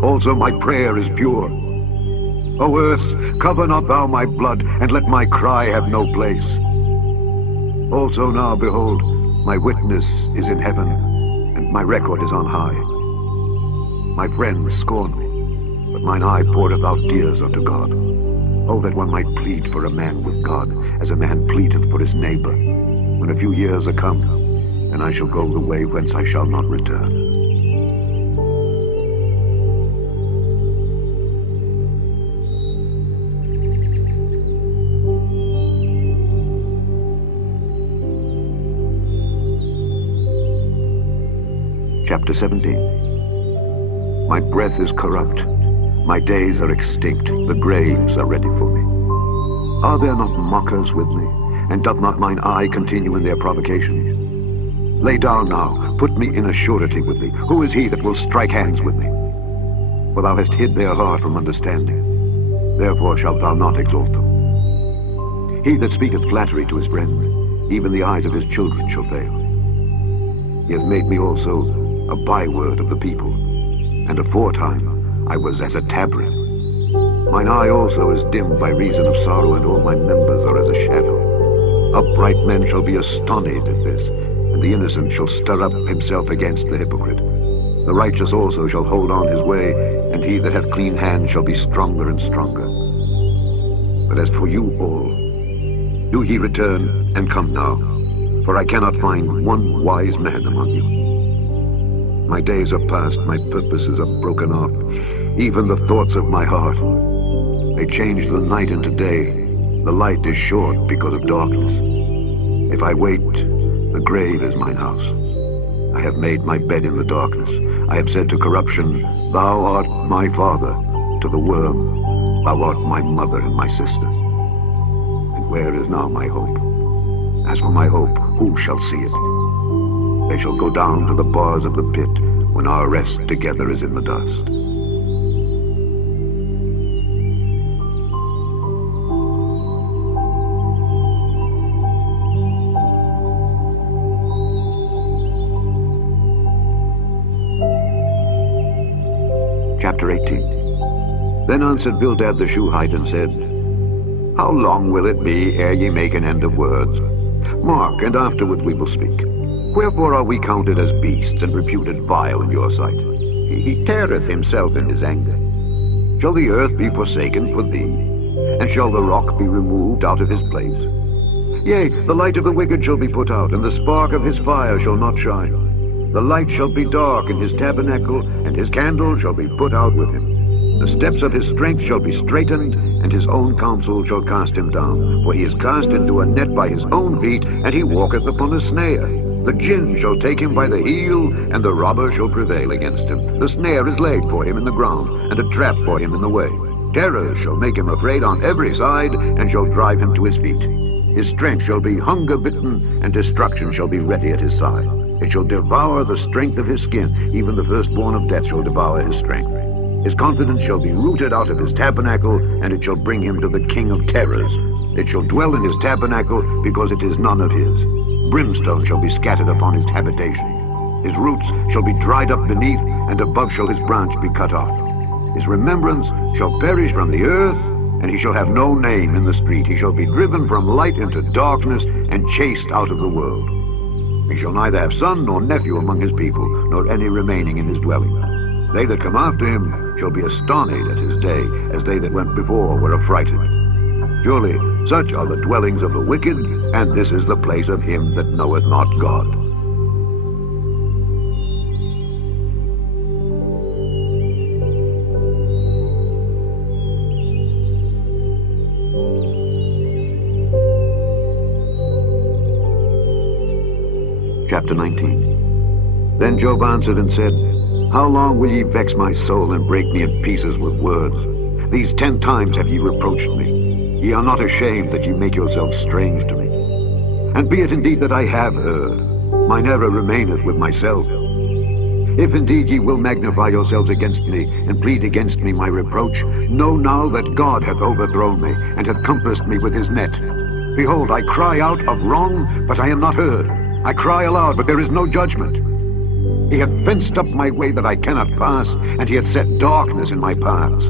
Also my prayer is pure. O earth, cover not thou my blood, and let my cry have no place. Also now, behold, my witness is in heaven, and my record is on high. My friends scorn me, but mine eye poureth out tears unto God. Oh, that one might plead for a man with God, as a man pleadeth for his neighbor, when a few years are come, and I shall go the way whence I shall not return. Chapter 17. My breath is corrupt. My days are extinct. The graves are ready for me. Are there not mockers with me? And doth not mine eye continue in their provocations? Lay down now. Put me in a surety with thee. Who is he that will strike hands with me? For thou hast hid their heart from understanding. Therefore shalt thou not exalt them. He that speaketh flattery to his friend, even the eyes of his children shall fail. He hath made me also a byword of the people, and aforetime I was as a tabret. Mine eye also is dimmed by reason of sorrow, and all my members are as a shadow. Upright men shall be astonished at this, and the innocent shall stir up himself against the hypocrite. The righteous also shall hold on his way, and he that hath clean hands shall be stronger and stronger. But as for you all, do ye return, and come now, for I cannot find one wise man among you. My days are past, my purposes are broken off, even the thoughts of my heart. They change the night into day. The light is short because of darkness. If I wait, the grave is mine house. I have made my bed in the darkness. I have said to corruption, thou art my father. To the worm, thou art my mother and my sister. And where is now my hope? As for my hope, who shall see it? They shall go down to the bars of the pit when our rest together is in the dust. chapter 18. Then answered Bildad the Shuhite and said, How long will it be ere ye make an end of words? Mark, and afterward we will speak. Wherefore are we counted as beasts, and reputed vile in your sight? He teareth himself in his anger. Shall the earth be forsaken for thee? And shall the rock be removed out of his place? Yea, the light of the wicked shall be put out, and the spark of his fire shall not shine. The light shall be dark in his tabernacle, and his candle shall be put out with him. The steps of his strength shall be straitened, and his own counsel shall cast him down. For he is cast into a net by his own feet, and he walketh upon a snare. The gin shall take him by the heel, and the robber shall prevail against him. The snare is laid for him in the ground, and a trap for him in the way. Terrors shall make him afraid on every side, and shall drive him to his feet. His strength shall be hunger-bitten, and destruction shall be ready at his side. It shall devour the strength of his skin, even the firstborn of death shall devour his strength. His confidence shall be rooted out of his tabernacle, and it shall bring him to the king of terrors. It shall dwell in his tabernacle, because it is none of his. Brimstone shall be scattered upon his habitation. His roots shall be dried up beneath, and above shall his branch be cut off. His remembrance shall perish from the earth, and he shall have no name in the street. He shall be driven from light into darkness, and chased out of the world. He shall neither have son nor nephew among his people, nor any remaining in his dwelling. They that come after him shall be astonished at his day, as they that went before were affrighted. Surely such are the dwellings of the wicked, and this is the place of him that knoweth not God. Chapter 19. Then Job answered and said, How long will ye vex my soul, and break me in pieces with words? These 10 times have ye reproached me. Ye are not ashamed that ye make yourselves strange to me. And be it indeed that I have erred, mine error remaineth with myself. If indeed ye will magnify yourselves against me, and plead against me my reproach, know now that God hath overthrown me, and hath compassed me with his net. Behold, I cry out of wrong, but I am not heard. I cry aloud, but there is no judgment. He hath fenced up my way that I cannot pass, and he hath set darkness in my paths.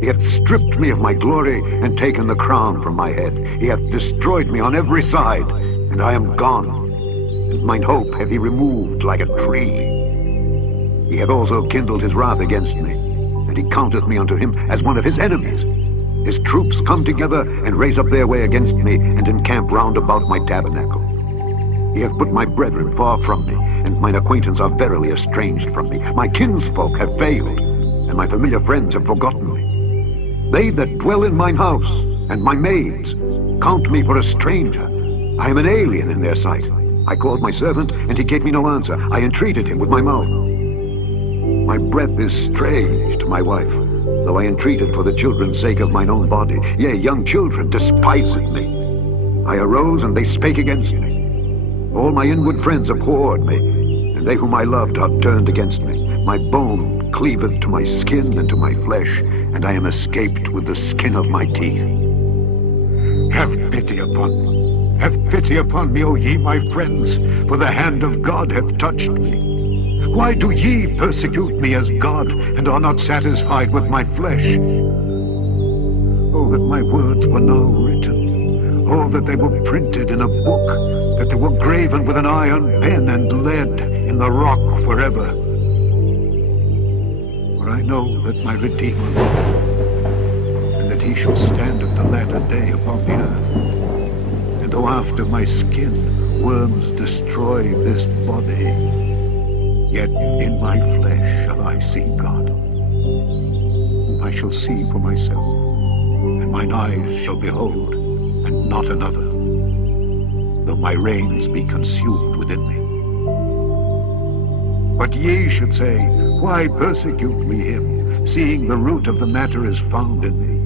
He hath stripped me of my glory, and taken the crown from my head. He hath destroyed me on every side, and I am gone. And mine hope hath he removed like a tree. He hath also kindled his wrath against me, and he counteth me unto him as one of his enemies. His troops come together, and raise up their way against me, and encamp round about my tabernacle. He hath put my brethren far from me, and mine acquaintance are verily estranged from me. My kinsfolk have failed, and my familiar friends have forgotten me. They that dwell in mine house, and my maids, count me for a stranger. I am an alien in their sight. I called my servant, and he gave me no answer. I entreated him with my mouth. My breath is strange to my wife, though I entreated for the children's sake of mine own body. Yea, young children despised me. I arose, and they spake against me. All my inward friends abhorred me, and they whom I loved are turned against me. My bone cleaveth to my skin and to my flesh, and I am escaped with the skin of my teeth. Have pity upon me. Have pity upon me, O ye my friends, for the hand of God hath touched me. Why do ye persecute me as God, and are not satisfied with my flesh? Oh, that my words were now written. Oh, that they were printed in a book, that they were graven with an iron pen and lead in the rock forever. For I know that my Redeemer liveth, and that he shall stand at the latter day upon the earth. And though after my skin worms destroy this body, yet in my flesh shall I see God, whom I shall see for myself, and mine eyes shall behold, and not another, though my reins be consumed within me. But ye should say, Why persecute we him, seeing the root of the matter is found in me?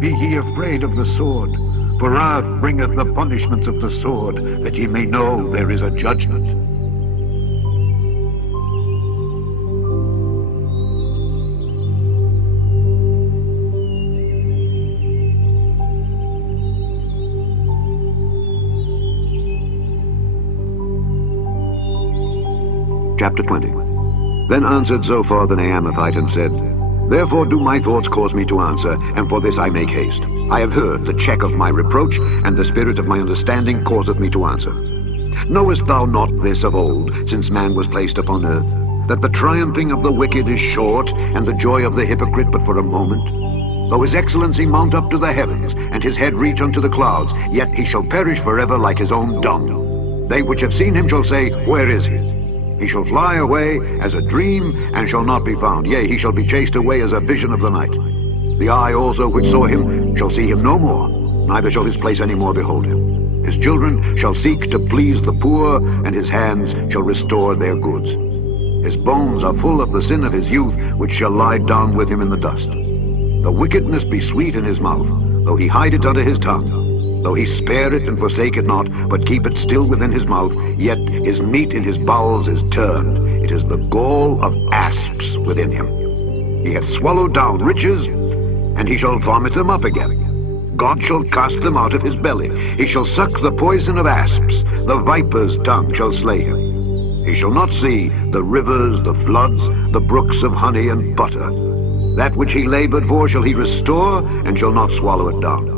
Be ye afraid of the sword, for wrath bringeth the punishments of the sword, that ye may know there is a judgment. Chapter 20. Then answered Zophar the Naamathite and said, Therefore do my thoughts cause me to answer, and for this I make haste. I have heard the check of my reproach, and the spirit of my understanding causeth me to answer. Knowest thou not this of old, since man was placed upon earth, that the triumphing of the wicked is short, and the joy of the hypocrite but for a moment? Though his excellency mount up to the heavens, and his head reach unto the clouds, yet he shall perish forever like his own dung. They which have seen him shall say, Where is he? He shall fly away as a dream, and shall not be found. Yea, he shall be chased away as a vision of the night. The eye also which saw him shall see him no more, neither shall his place any more behold him. His children shall seek to please the poor, and his hands shall restore their goods. His bones are full of the sin of his youth, which shall lie down with him in the dust. Though wickedness be sweet in his mouth, though he hide it under his tongue, though he spare it and forsake it not, but keep it still within his mouth, yet his meat in his bowels is turned. It is the gall of asps within him. He hath swallowed down riches, and he shall vomit them up again. God shall cast them out of his belly. He shall suck the poison of asps. The viper's tongue shall slay him. He shall not see the rivers, the floods, the brooks of honey and butter. That which he labored for shall he restore, and shall not swallow it down.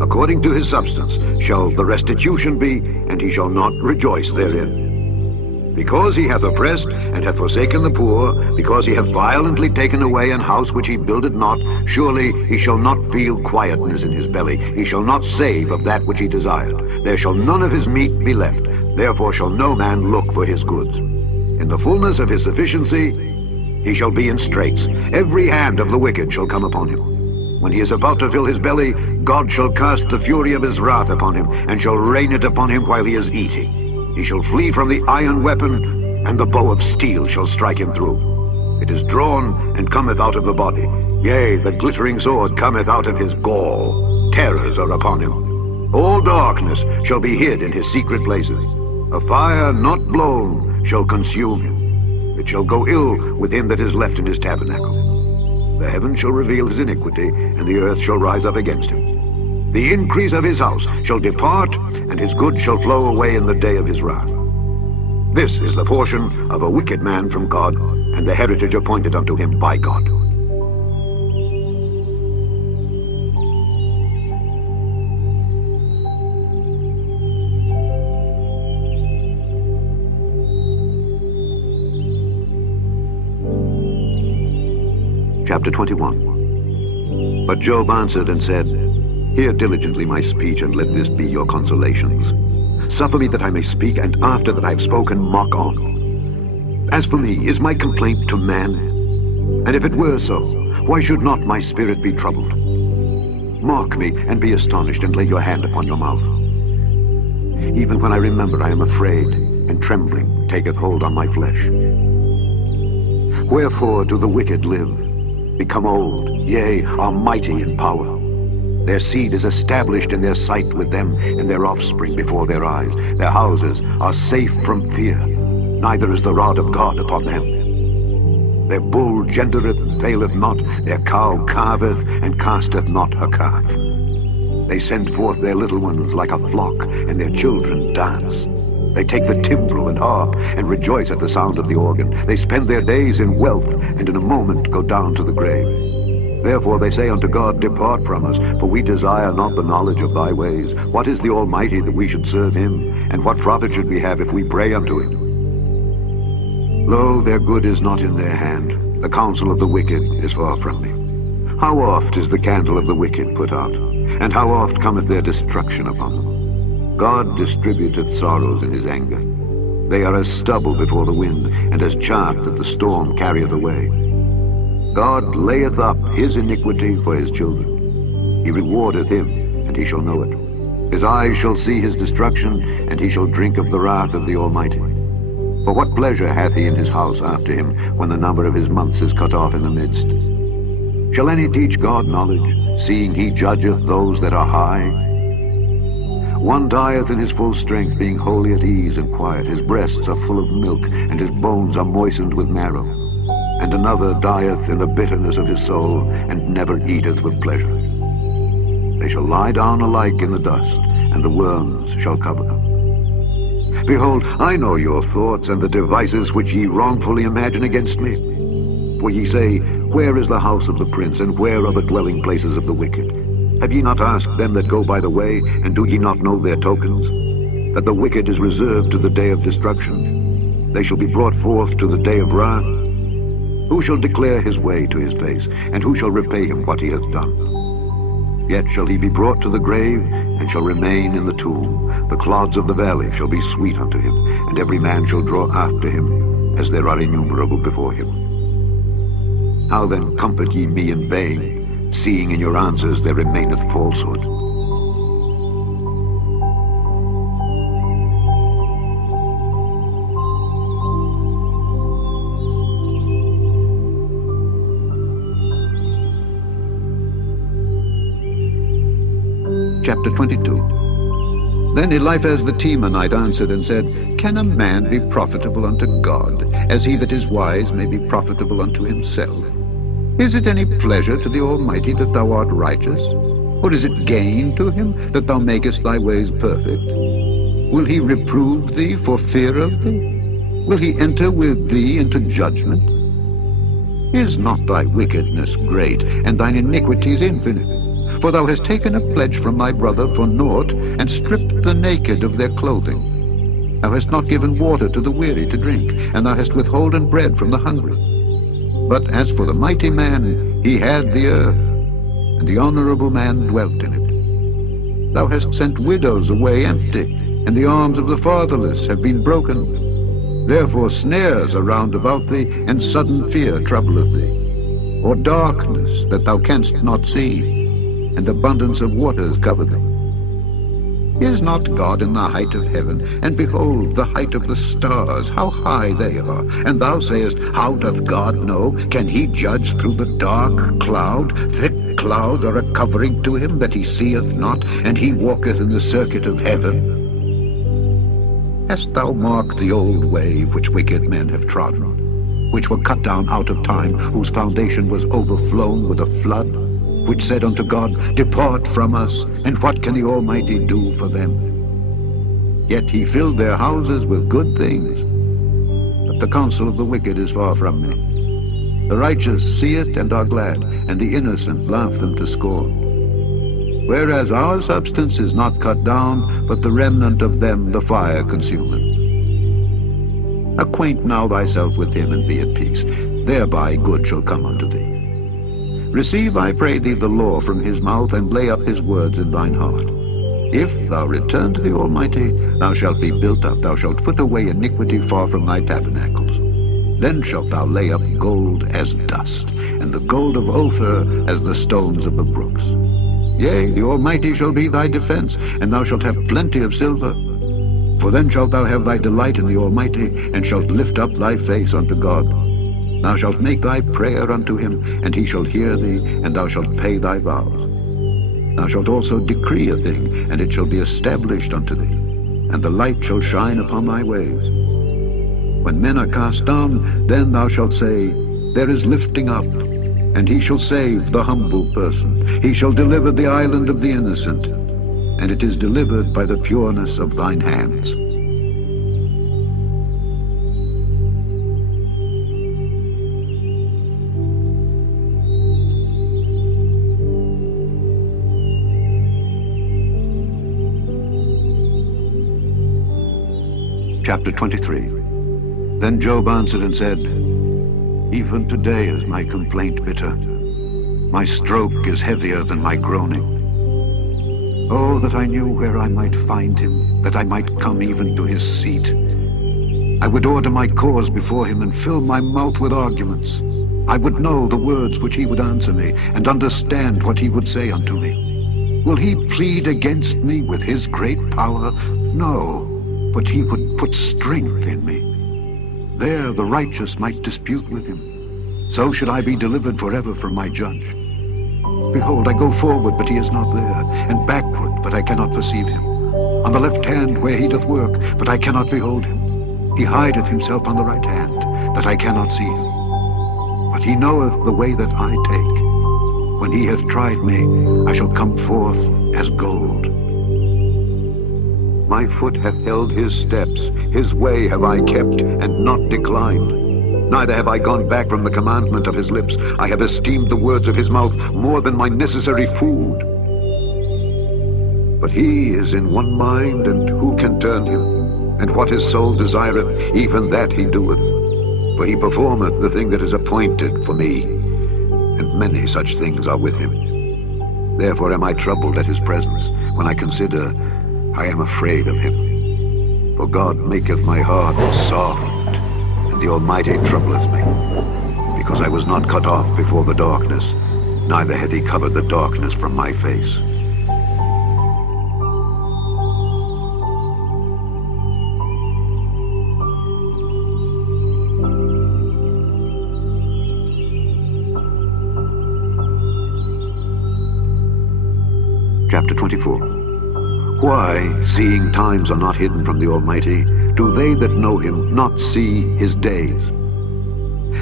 According to his substance shall the restitution be, and he shall not rejoice therein. Because he hath oppressed and hath forsaken the poor, because he hath violently taken away an house which he builded not, surely he shall not feel quietness in his belly. He shall not save of that which he desired. There shall none of his meat be left. Therefore shall no man look for his goods. In the fullness of his sufficiency he shall be in straits. Every hand of the wicked shall come upon him. When he is about to fill his belly, God shall cast the fury of his wrath upon him, and shall rain it upon him while he is eating. He shall flee from the iron weapon, and the bow of steel shall strike him through. It is drawn, and cometh out of the body. Yea, the glittering sword cometh out of his gall. Terrors are upon him. All darkness shall be hid in his secret places. A fire not blown shall consume him. It shall go ill with him that is left in his tabernacle. The heavens shall reveal his iniquity, and the earth shall rise up against him. The increase of his house shall depart, and his goods shall flow away in the day of his wrath. This is the portion of a wicked man from God, and the heritage appointed unto him by God. Chapter 21. But Job answered and said, Hear diligently my speech, and let this be your consolations. Suffer me that I may speak, and after that I have spoken, mock on. As for me, is my complaint to man? And if it were so, why should not my spirit be troubled? Mark me, and be astonished, and lay your hand upon your mouth. Even when I remember, I am afraid, and trembling taketh hold on my flesh. Wherefore do the wicked live? Become old, yea, are mighty in power. Their seed is established in their sight with them, and their offspring before their eyes. Their houses are safe from fear, neither is the rod of God upon them. Their bull gendereth and faileth not, their cow calveth and casteth not her calf. They send forth their little ones like a flock, and their children dance. They take the timbrel and harp, and rejoice at the sound of the organ. They spend their days in wealth, and in a moment go down to the grave. Therefore they say unto God, Depart from us, for we desire not the knowledge of thy ways. What is the Almighty that we should serve him? And what profit should we have if we pray unto him? Lo, their good is not in their hand. The counsel of the wicked is far from me. How oft is the candle of the wicked put out? And how oft cometh their destruction upon them? God distributeth sorrows in his anger. They are as stubble before the wind, and as chaff that the storm carrieth away. God layeth up his iniquity for his children. He rewardeth him, and he shall know it. His eyes shall see his destruction, and he shall drink of the wrath of the Almighty. For what pleasure hath he in his house after him, when the number of his months is cut off in the midst? Shall any teach God knowledge, seeing he judgeth those that are high? One dieth in his full strength, being wholly at ease and quiet. His breasts are full of milk, and his bones are moistened with marrow. And another dieth in the bitterness of his soul, and never eateth with pleasure. They shall lie down alike in the dust, and the worms shall cover them. Behold, I know your thoughts and the devices which ye wrongfully imagine against me. For ye say, Where is the house of the prince, and where are the dwelling places of the wicked? Have ye not asked them that go by the way, and do ye not know their tokens? That the wicked is reserved to the day of destruction. They shall be brought forth to the day of wrath. Who shall declare his way to his face, and who shall repay him what he hath done? Yet shall he be brought to the grave, and shall remain in the tomb. The clods of the valley shall be sweet unto him, and every man shall draw after him, as there are innumerable before him. How then comfort ye me in vain, seeing in your answers there remaineth falsehood? Chapter 22. Then Eliphaz the Temanite answered and said, Can a man be profitable unto God, as he that is wise may be profitable unto himself? Is it any pleasure to the Almighty that thou art righteous? Or is it gain to him that thou makest thy ways perfect? Will he reprove thee for fear of thee? Will he enter with thee into judgment? Is not thy wickedness great, and thine iniquities infinite? For thou hast taken a pledge from thy brother for naught, and stripped the naked of their clothing. Thou hast not given water to the weary to drink, and thou hast withholden bread from the hungry. But as for the mighty man, he had the earth, and the honorable man dwelt in it. Thou hast sent widows away empty, and the arms of the fatherless have been broken. Therefore snares are round about thee, and sudden fear troubleth thee. Or darkness that thou canst not see, and abundance of waters cover thee. Is not God in the height of heaven? And behold, the height of the stars, how high they are. And thou sayest, How doth God know? Can he judge through the dark cloud? Thick cloud are a covering to him that he seeth not, and he walketh in the circuit of heaven. Hast thou marked the old way which wicked men have trodden, which were cut down out of time, whose foundation was overflown with a flood? Which said unto God, Depart from us, and what can the Almighty do for them? Yet he filled their houses with good things. But the counsel of the wicked is far from me. The righteous see it and are glad, and the innocent laugh them to scorn. Whereas our substance is not cut down, but the remnant of them the fire consumeth. Acquaint now thyself with him, and be at peace. Thereby good shall come unto thee. Receive, I pray thee, the law from his mouth, and lay up his words in thine heart. If thou return to the Almighty, thou shalt be built up, thou shalt put away iniquity far from thy tabernacles. Then shalt thou lay up gold as dust, and the gold of Ophir as the stones of the brooks. Yea, the Almighty shall be thy defense, and thou shalt have plenty of silver. For then shalt thou have thy delight in the Almighty, and shalt lift up thy face unto God. Thou shalt make thy prayer unto him, and he shall hear thee, and thou shalt pay thy vows. Thou shalt also decree a thing, and it shall be established unto thee, and the light shall shine upon thy ways. When men are cast down, then thou shalt say, There is lifting up, and he shall save the humble person. He shall deliver the island of the innocent, and it is delivered by the pureness of thine hands. Chapter 23. Then Job answered and said, Even today is my complaint bitter. My stroke is heavier than my groaning. Oh, that I knew where I might find him, that I might come even to his seat. I would order my cause before him and fill my mouth with arguments. I would know the words which he would answer me, and understand what he would say unto me. Will he plead against me with his great power? No. But he would put strength in me. There the righteous might dispute with him. So should I be delivered forever from my judge. Behold, I go forward, but he is not there, and backward, but I cannot perceive him. On the left hand where he doth work, but I cannot behold him. He hideth himself on the right hand, that I cannot see him. But he knoweth the way that I take. When he hath tried me, I shall come forth as gold. My foot hath held his steps, his way have I kept, and not declined. Neither have I gone back from the commandment of his lips. I have esteemed the words of his mouth more than my necessary food. But he is in one mind, and who can turn him? And what his soul desireth, even that he doeth. For he performeth the thing that is appointed for me, and many such things are with him. Therefore am I troubled at his presence. When I consider, I am afraid of him. For God maketh my heart soft, and the Almighty troubleth me. Because I was not cut off before the darkness, neither hath he covered the darkness from my face. Chapter 24. Why, seeing times are not hidden from the Almighty, do they that know him not see his days?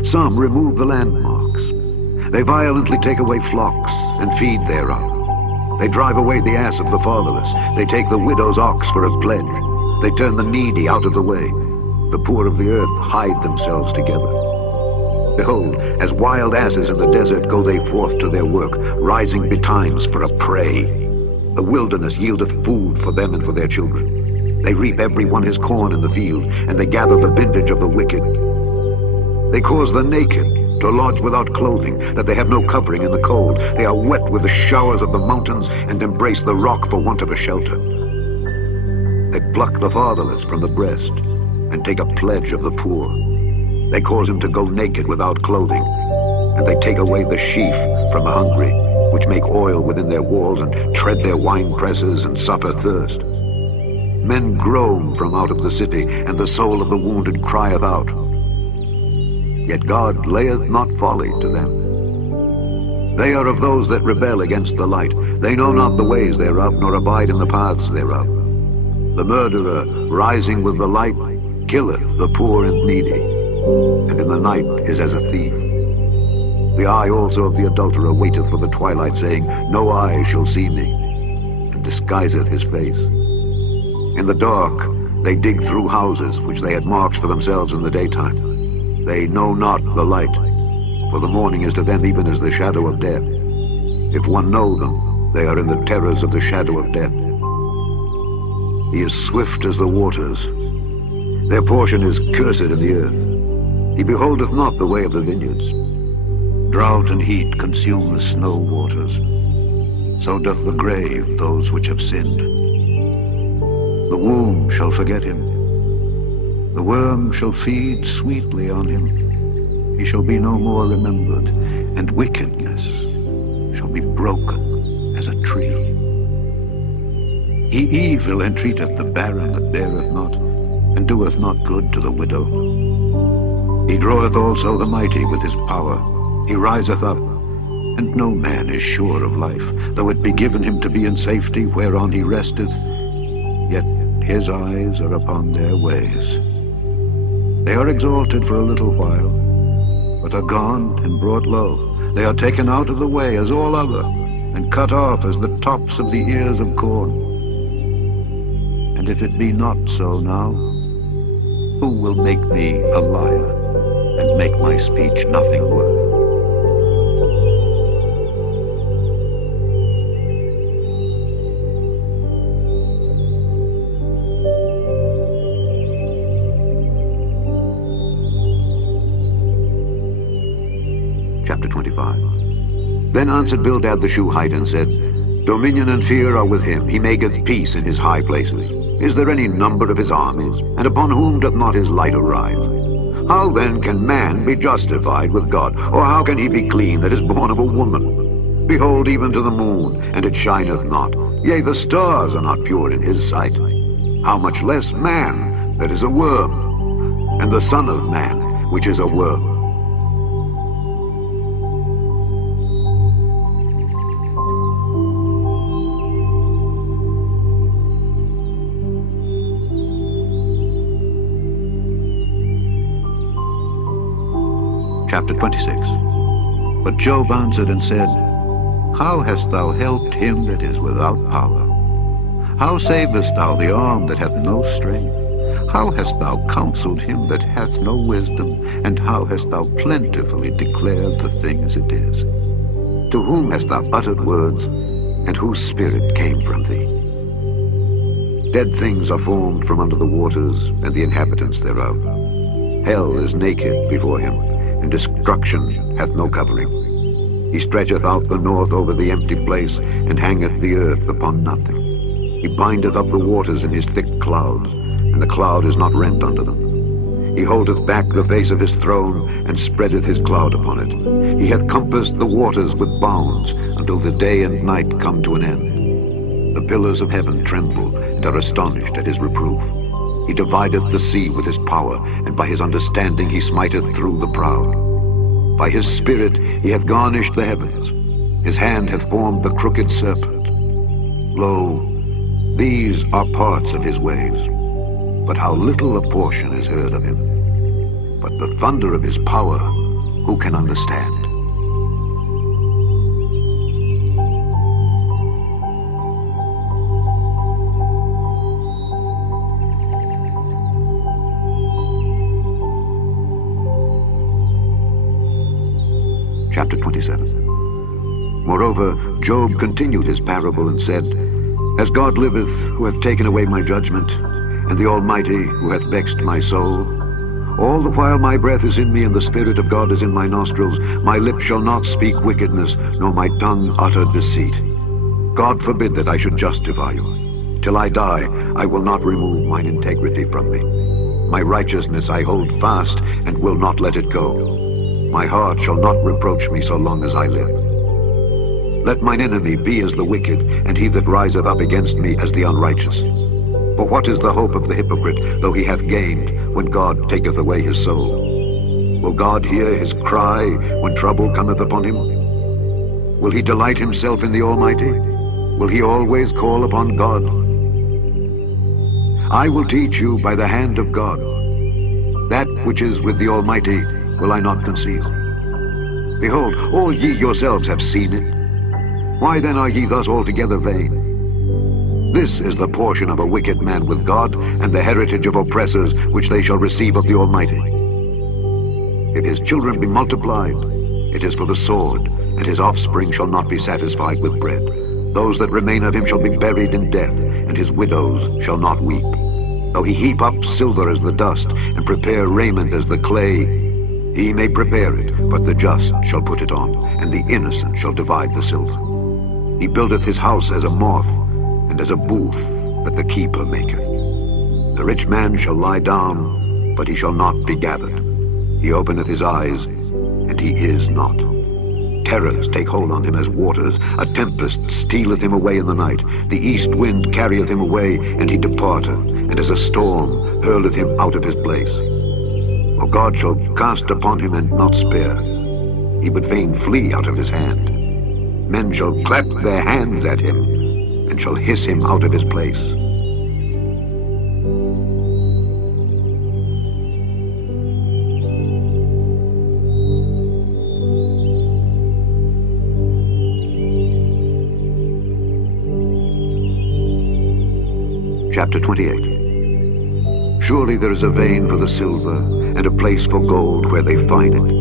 Some remove the landmarks. They violently take away flocks and feed thereof. They drive away the ass of the fatherless. They take the widow's ox for a pledge. They turn the needy out of the way. The poor of the earth hide themselves together. Behold, as wild asses in the desert go they forth to their work, rising betimes for a prey. The wilderness yieldeth food for them and for their children. They reap every one his corn in the field, and they gather the vintage of the wicked. They cause the naked to lodge without clothing, that they have no covering in the cold. They are wet with the showers of the mountains, and embrace the rock for want of a shelter. They pluck the fatherless from the breast, and take a pledge of the poor. They cause him to go naked without clothing, and they take away the sheaf from the hungry, which make oil within their walls, and tread their wine presses, and suffer thirst. Men groan from out of the city, and the soul of the wounded crieth out. Yet God layeth not folly to them. They are of those that rebel against the light. They know not the ways thereof, nor abide in the paths thereof. The murderer, rising with the light, killeth the poor and needy, and in the night is as a thief. The eye also of the adulterer waiteth for the twilight, saying, No eye shall see me, and disguiseth his face. In the dark they dig through houses, which they had marked for themselves in the daytime. They know not the light, for the morning is to them even as the shadow of death. If one know them, they are in the terrors of the shadow of death. He is swift as the waters. Their portion is cursed in the earth. He beholdeth not the way of the vineyards. Drought and heat consume the snow waters. So doth the grave those which have sinned. The womb shall forget him. The worm shall feed sweetly on him. He shall be no more remembered, and wickedness shall be broken as a tree. He evil entreateth the barren that beareth not, and doeth not good to the widow. He draweth also the mighty with his power. He riseth up, and no man is sure of life, though it be given him to be in safety whereon he resteth, yet his eyes are upon their ways. They are exalted for a little while, but are gone and brought low. They are taken out of the way as all other, and cut off as the tops of the ears of corn. And if it be not so now, who will make me a liar, and make my speech nothing worth? Chapter 25. Then answered Bildad the Shuhite and said, Dominion and fear are with him. He maketh peace in his high places. Is there any number of his armies? And upon whom doth not his light arise? How then can man be justified with God? Or how can he be clean that is born of a woman? Behold, even to the moon, and it shineth not. Yea, the stars are not pure in his sight. How much less man that is a worm, and the son of man, which is a worm? Chapter 26. But Job answered and said, How hast thou helped him that is without power? How savest thou the arm that hath no strength? How hast thou counseled him that hath no wisdom? And how hast thou plentifully declared the thing as it is? To whom hast thou uttered words, and whose spirit came from thee? Dead things are formed from under the waters, and the inhabitants thereof. Hell is naked before him, and destruction hath no covering. He stretcheth out the north over the empty place, and hangeth the earth upon nothing. He bindeth up the waters in his thick clouds, and the cloud is not rent under them. He holdeth back the face of his throne, and spreadeth his cloud upon it. He hath compassed the waters with bounds, until the day and night come to an end. The pillars of heaven tremble, and are astonished at his reproof. He divideth the sea with his power, and by his understanding he smiteth through the proud. By his spirit he hath garnished the heavens. His hand hath formed the crooked serpent. Lo, these are parts of his ways, but how little a portion is heard of him. But the thunder of his power, who can understand? Chapter 27. Moreover, Job continued his parable and said, As God liveth, who hath taken away my judgment, and the Almighty, who hath vexed my soul, all the while my breath is in me, and the Spirit of God is in my nostrils, my lips shall not speak wickedness, nor my tongue utter deceit. God forbid that I should justify you. Till I die, I will not remove mine integrity from me. My righteousness I hold fast, and will not let it go. My heart shall not reproach me so long as I live. Let mine enemy be as the wicked, and he that riseth up against me as the unrighteous. For what is the hope of the hypocrite, though he hath gained, when God taketh away his soul? Will God hear his cry when trouble cometh upon him? Will he delight himself in the Almighty? Will he always call upon God? I will teach you by the hand of God. That which is with the Almighty will I not conceal. Behold, all ye yourselves have seen it. Why then are ye thus altogether vain? This is the portion of a wicked man with God, and the heritage of oppressors, which they shall receive of the Almighty. If his children be multiplied, it is for the sword, and his offspring shall not be satisfied with bread. Those that remain of him shall be buried in death, and his widows shall not weep. Though he heap up silver as the dust, and prepare raiment as the clay, he may prepare it, but the just shall put it on, and the innocent shall divide the silver. He buildeth his house as a moth, and as a booth that the keeper maketh. The rich man shall lie down, but he shall not be gathered. He openeth his eyes, and he is not. Terrors take hold on him as waters. A tempest stealeth him away in the night. The east wind carrieth him away, and he departeth, and as a storm hurleth him out of his place. For God shall cast upon him and not spare. He would fain flee out of his hand. Men shall clap their hands at him, and shall hiss him out of his place. Chapter 28. Surely there is a vein for the silver, and a place for gold where they fine it.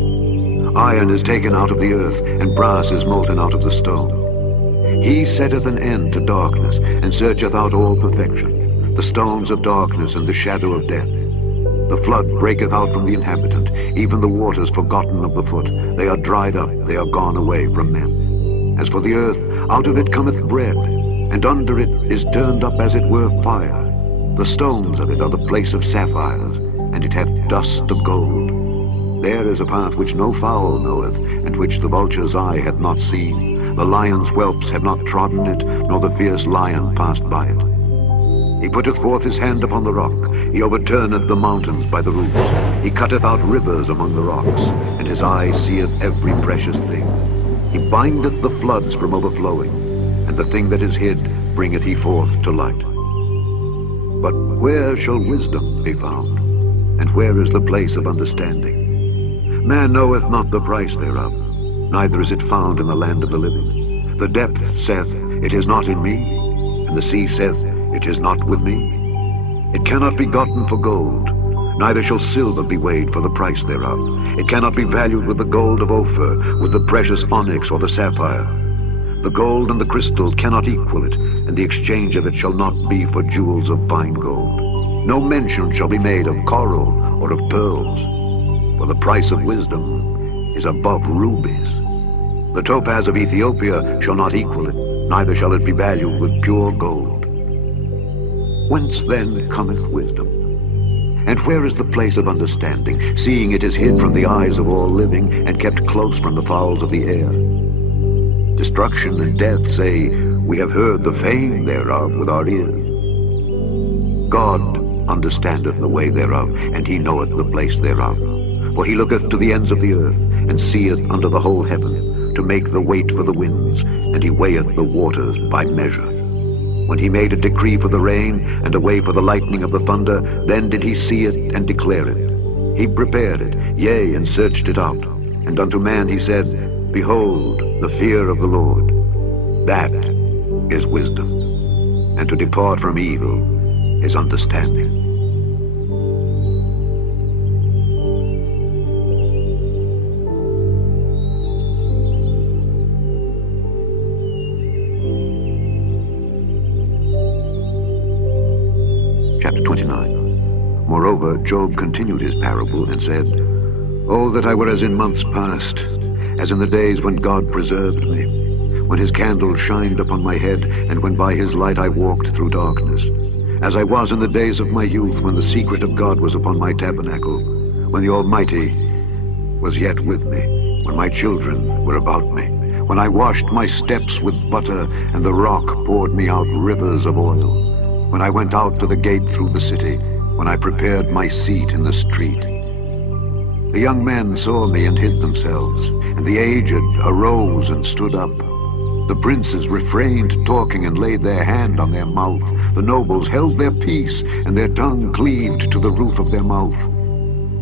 Iron is taken out of the earth, and brass is molten out of the stone. He setteth an end to darkness, and searcheth out all perfection, the stones of darkness and the shadow of death. The flood breaketh out from the inhabitant, even the waters forgotten of the foot. They are dried up, they are gone away from men. As for the earth, out of it cometh bread, and under it is turned up as it were fire. The stones of it are the place of sapphires, and it hath dust of gold. There is a path which no fowl knoweth, and which the vulture's eye hath not seen. The lion's whelps have not trodden it, nor the fierce lion passed by it. He putteth forth his hand upon the rock. He overturneth the mountains by the roots. He cutteth out rivers among the rocks, and his eye seeth every precious thing. He bindeth the floods from overflowing, and the thing that is hid bringeth he forth to light. But where shall wisdom be found? And where is the place of understanding? Man knoweth not the price thereof, neither is it found in the land of the living. The depth saith, It is not in me, and the sea saith, It is not with me. It cannot be gotten for gold, neither shall silver be weighed for the price thereof. It cannot be valued with the gold of Ophir, with the precious onyx or the sapphire. The gold and the crystal cannot equal it, and the exchange of it shall not be for jewels of fine gold. No mention shall be made of coral or of pearls, for the price of wisdom is above rubies. The topaz of Ethiopia shall not equal it, neither shall it be valued with pure gold. Whence then cometh wisdom? And where is the place of understanding, seeing it is hid from the eyes of all living, and kept close from the fowls of the air? Destruction and death say, We have heard the fame thereof with our ears. God understandeth the way thereof, and he knoweth the place thereof. For he looketh to the ends of the earth, and seeth under the whole heaven, to make the weight for the winds, and he weigheth the waters by measure. When he made a decree for the rain, and a way for the lightning of the thunder, then did he see it and declare it. He prepared it, yea, and searched it out. And unto man he said, Behold, the fear of the Lord, that is wisdom, and to depart from evil is understanding. Chapter 29. Moreover, Job continued his parable and said, Oh, that I were as in months past, as in the days when God preserved me, when his candle shined upon my head, and when by his light I walked through darkness. As I was in the days of my youth, when the secret of God was upon my tabernacle, when the Almighty was yet with me, when my children were about me, when I washed my steps with butter, and the rock poured me out rivers of oil, when I went out to the gate through the city, when I prepared my seat in the street. The young men saw me and hid themselves, and the aged arose and stood up. The princes refrained talking and laid their hand on their mouth. The nobles held their peace, and their tongue cleaved to the roof of their mouth.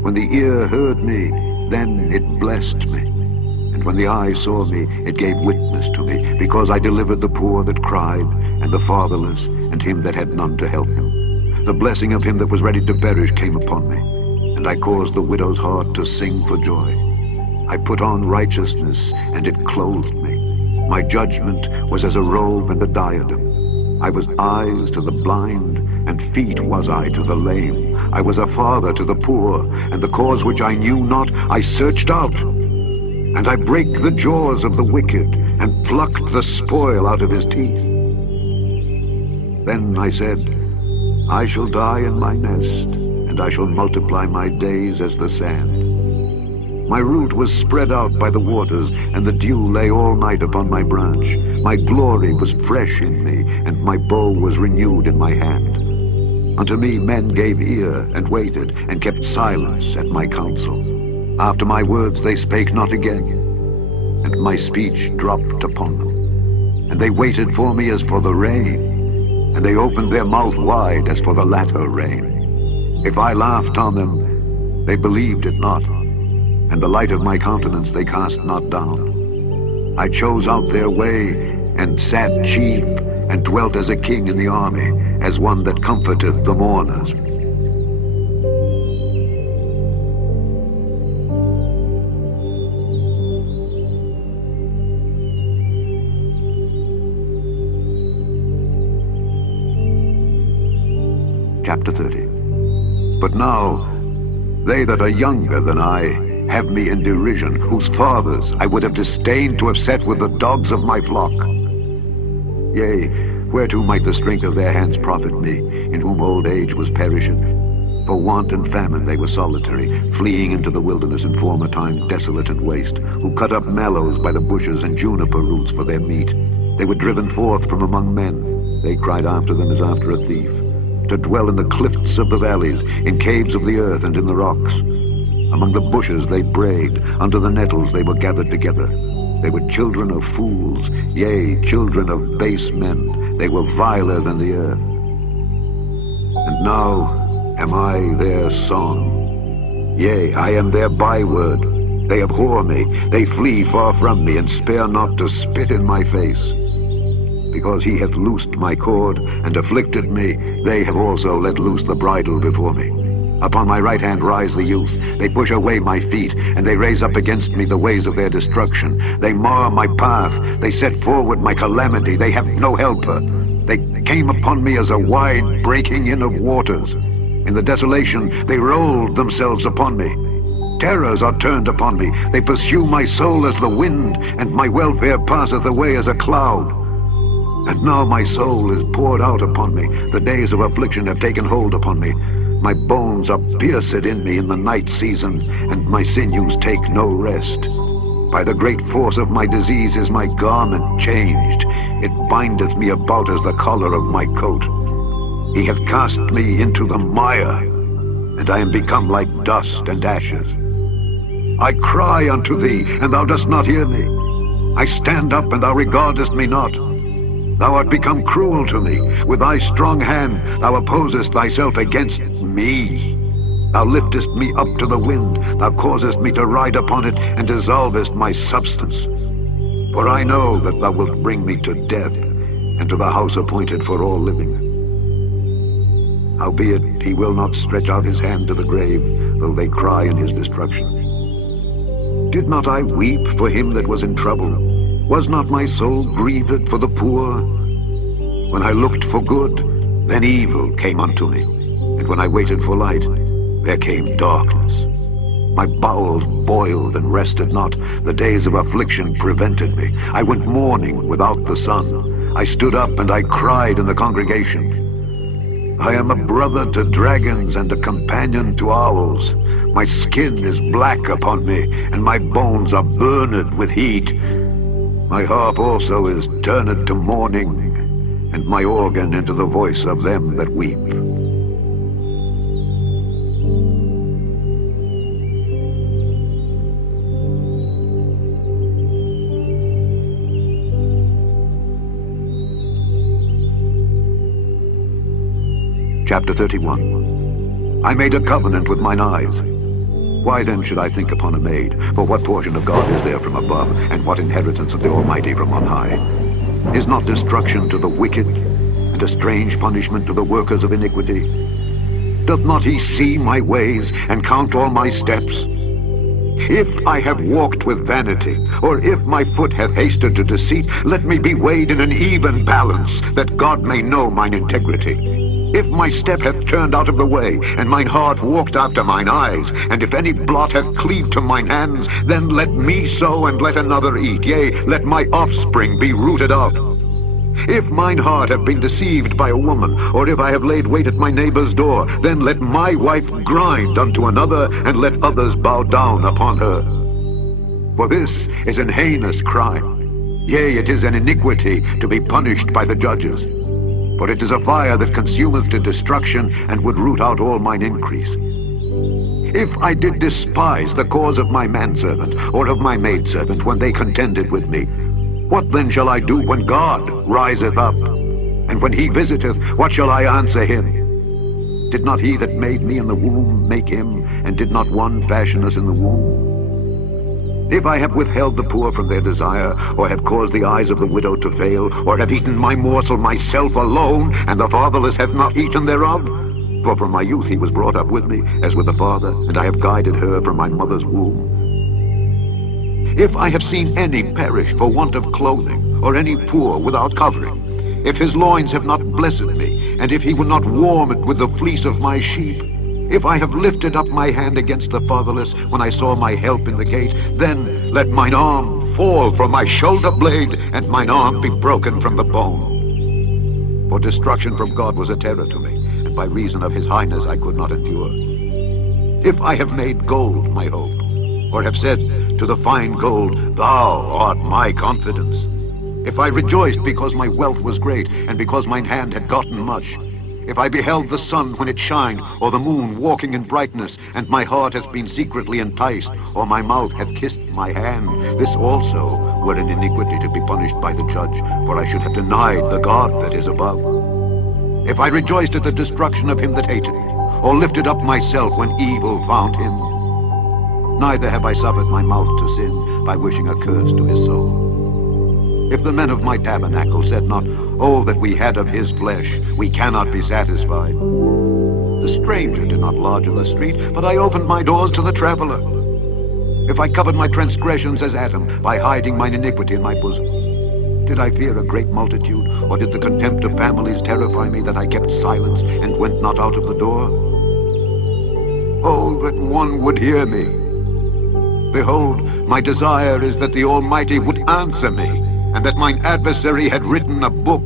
When the ear heard me, then it blessed me. And when the eye saw me, it gave witness to me, because I delivered the poor that cried, and the fatherless, and him that had none to help him. The blessing of him that was ready to perish came upon me, and I caused the widow's heart to sing for joy. I put on righteousness, and it clothed me. My judgment was as a robe and a diadem. I was eyes to the blind, and feet was I to the lame. I was a father to the poor, and the cause which I knew not I searched out. And I brake the jaws of the wicked, and plucked the spoil out of his teeth. Then I said, I shall die in my nest, and I shall multiply my days as the sand. My root was spread out by the waters, and the dew lay all night upon my branch. My glory was fresh in me, and my bow was renewed in my hand. Unto me men gave ear, and waited, and kept silence at my counsel. After my words they spake not again, and my speech dropped upon them. And they waited for me as for the rain, and they opened their mouth wide as for the latter rain. If I laughed on them, they believed it not, and the light of my countenance they cast not down. I chose out their way, and sat chief, and dwelt as a king in the army, as one that comforteth the mourners. Chapter 30. But now, they that are younger than I have me in derision, whose fathers I would have disdained to have set with the dogs of my flock. Yea, whereto might the strength of their hands profit me, in whom old age was perishing? For want and famine they were solitary, fleeing into the wilderness in former time, desolate and waste, who cut up mallows by the bushes and juniper roots for their meat. They were driven forth from among men. They cried after them as after a thief, to dwell in the cliffs of the valleys, in caves of the earth and in the rocks. Among the bushes they brayed, under the nettles they were gathered together. They were children of fools, yea, children of base men. They were viler than the earth. And now am I their song. Yea, I am their byword. They abhor me, they flee far from me, and spare not to spit in my face. Because he hath loosed my cord, and afflicted me, they have also let loose the bridle before me. Upon my right hand rise the youth. They push away my feet, and they raise up against me the ways of their destruction. They mar my path. They set forward my calamity. They have no helper. They came upon me as a wide breaking in of waters. In the desolation they rolled themselves upon me. Terrors are turned upon me. They pursue my soul as the wind, and my welfare passeth away as a cloud. And now my soul is poured out upon me. The days of affliction have taken hold upon me. My bones are pierced in me in the night season, and my sinews take no rest. By the great force of my disease is my garment changed. It bindeth me about as the collar of my coat. He hath cast me into the mire, and I am become like dust and ashes. I cry unto thee, and thou dost not hear me. I stand up, and thou regardest me not. Thou art become cruel to me. With thy strong hand thou opposest thyself against me. Thou liftest me up to the wind. Thou causest me to ride upon it, and dissolvest my substance. For I know that thou wilt bring me to death, and to the house appointed for all living. Howbeit he will not stretch out his hand to the grave, though they cry in his destruction. Did not I weep for him that was in trouble? Was not my soul grieved for the poor? When I looked for good, then evil came unto me. And when I waited for light, there came darkness. My bowels boiled and rested not. The days of affliction prevented me. I went mourning without the sun. I stood up and I cried in the congregation. I am a brother to dragons and a companion to owls. My skin is black upon me, and my bones are burned with heat. My harp also is turned to mourning, and my organ into the voice of them that weep. Chapter 31. I made a covenant with mine eyes. Why then should I think upon a maid? For what portion of God is there from above, and what inheritance of the Almighty from on high? Is not destruction to the wicked, and a strange punishment to the workers of iniquity? Doth not he see my ways, and count all my steps? If I have walked with vanity, or if my foot hath hasted to deceit, let me be weighed in an even balance, that God may know mine integrity. If my step hath turned out of the way, and mine heart walked after mine eyes, and if any blot hath cleaved to mine hands, then let me sow and let another eat, yea, let my offspring be rooted out. If mine heart have been deceived by a woman, or if I have laid wait at my neighbor's door, then let my wife grind unto another, and let others bow down upon her. For this is an heinous crime, yea, it is an iniquity to be punished by the judges. For it is a fire that consumeth to destruction, and would root out all mine increase. If I did despise the cause of my manservant, or of my maidservant, when they contended with me, what then shall I do when God riseth up? And when he visiteth, what shall I answer him? Did not he that made me in the womb make him, and did not one fashion us in the womb? If I have withheld the poor from their desire, or have caused the eyes of the widow to fail, or have eaten my morsel myself alone, and the fatherless hath not eaten thereof? For from my youth he was brought up with me, as with a father, and I have guided her from my mother's womb. If I have seen any perish for want of clothing, or any poor without covering, if his loins have not blessed me, and if he will not warm it with the fleece of my sheep, if I have lifted up my hand against the fatherless, when I saw my help in the gate, then let mine arm fall from my shoulder blade, and mine arm be broken from the bone. For destruction from God was a terror to me, and by reason of his highness I could not endure. If I have made gold my hope, or have said to the fine gold, thou art my confidence, if I rejoiced because my wealth was great, and because mine hand had gotten much, if I beheld the sun when it shined, or the moon walking in brightness, and my heart hath been secretly enticed, or my mouth hath kissed my hand, this also were an iniquity to be punished by the judge, for I should have denied the God that is above. If I rejoiced at the destruction of him that hated me, or lifted up myself when evil found him, neither have I suffered my mouth to sin by wishing a curse to his soul. If the men of my tabernacle said not, Oh, that we had of his flesh, we cannot be satisfied. The stranger did not lodge in the street, but I opened my doors to the traveler. If I covered my transgressions as Adam, by hiding mine iniquity in my bosom, did I fear a great multitude, or did the contempt of families terrify me, that I kept silence and went not out of the door? Oh, that one would hear me. Behold, my desire is that the Almighty would answer me, and that mine adversary had written a book.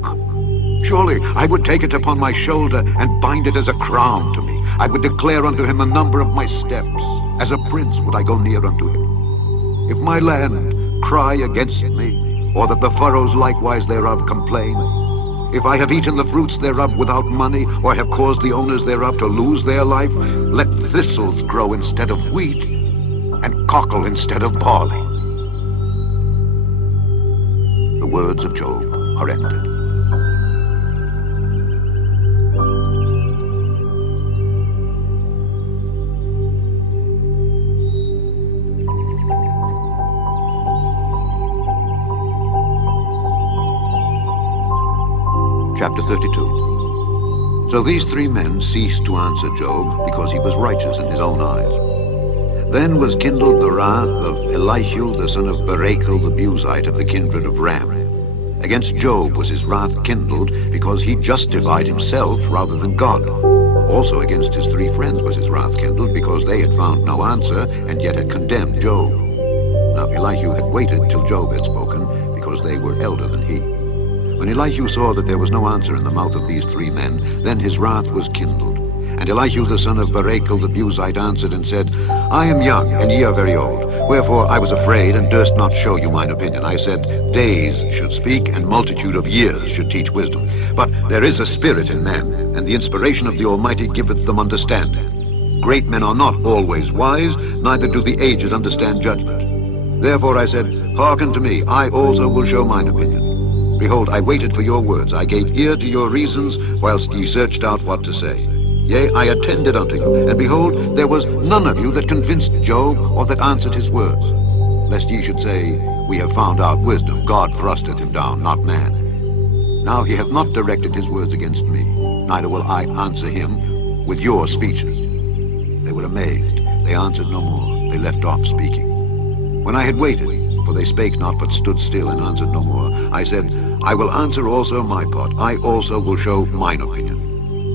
Surely I would take it upon my shoulder and bind it as a crown to me. I would declare unto him the number of my steps. As a prince would I go near unto him. If my land cry against me, or that the furrows likewise thereof complain, if I have eaten the fruits thereof without money, or have caused the owners thereof to lose their life, let thistles grow instead of wheat, and cockle instead of barley. The words of Job are ended. Chapter 32. So these three men ceased to answer Job, because he was righteous in his own eyes. Then was kindled the wrath of Elihu the son of Barachel the Buzite of the kindred of Ram. Against Job was his wrath kindled, because he justified himself rather than God. Also against his three friends was his wrath kindled, because they had found no answer, and yet had condemned Job. Now Elihu had waited till Job had spoken, because they were elder than he. When Elihu saw that there was no answer in the mouth of these three men, then his wrath was kindled. And Elihu the son of Barachel the Buzite answered and said, I am young, and ye are very old. Wherefore I was afraid, and durst not show you mine opinion. I said, days should speak, and multitude of years should teach wisdom. But there is a spirit in man, and the inspiration of the Almighty giveth them understanding. Great men are not always wise, neither do the aged understand judgment. Therefore I said, hearken to me, I also will show mine opinion. Behold, I waited for your words. I gave ear to your reasons, whilst ye searched out what to say. Yea, I attended unto you, and behold, there was none of you that convinced Job, or that answered his words. Lest ye should say, we have found out wisdom. God thrusteth him down, not man. Now he hath not directed his words against me, neither will I answer him with your speeches. They were amazed. They answered no more. They left off speaking. When I had waited, for they spake not, but stood still and answered no more, I said, I will answer also my part. I also will show mine opinion.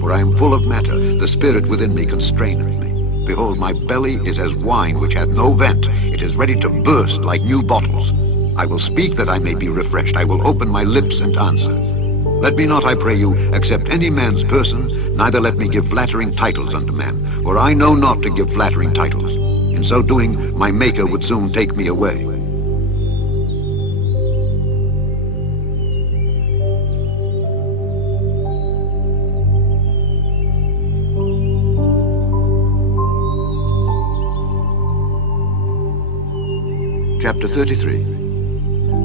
For I am full of matter, the spirit within me constraineth me. Behold, my belly is as wine which hath no vent. It is ready to burst like new bottles. I will speak that I may be refreshed. I will open my lips and answer. Let me not, I pray you, accept any man's person, neither let me give flattering titles unto man. For I know not to give flattering titles. In so doing, my Maker would soon take me away. Chapter 33.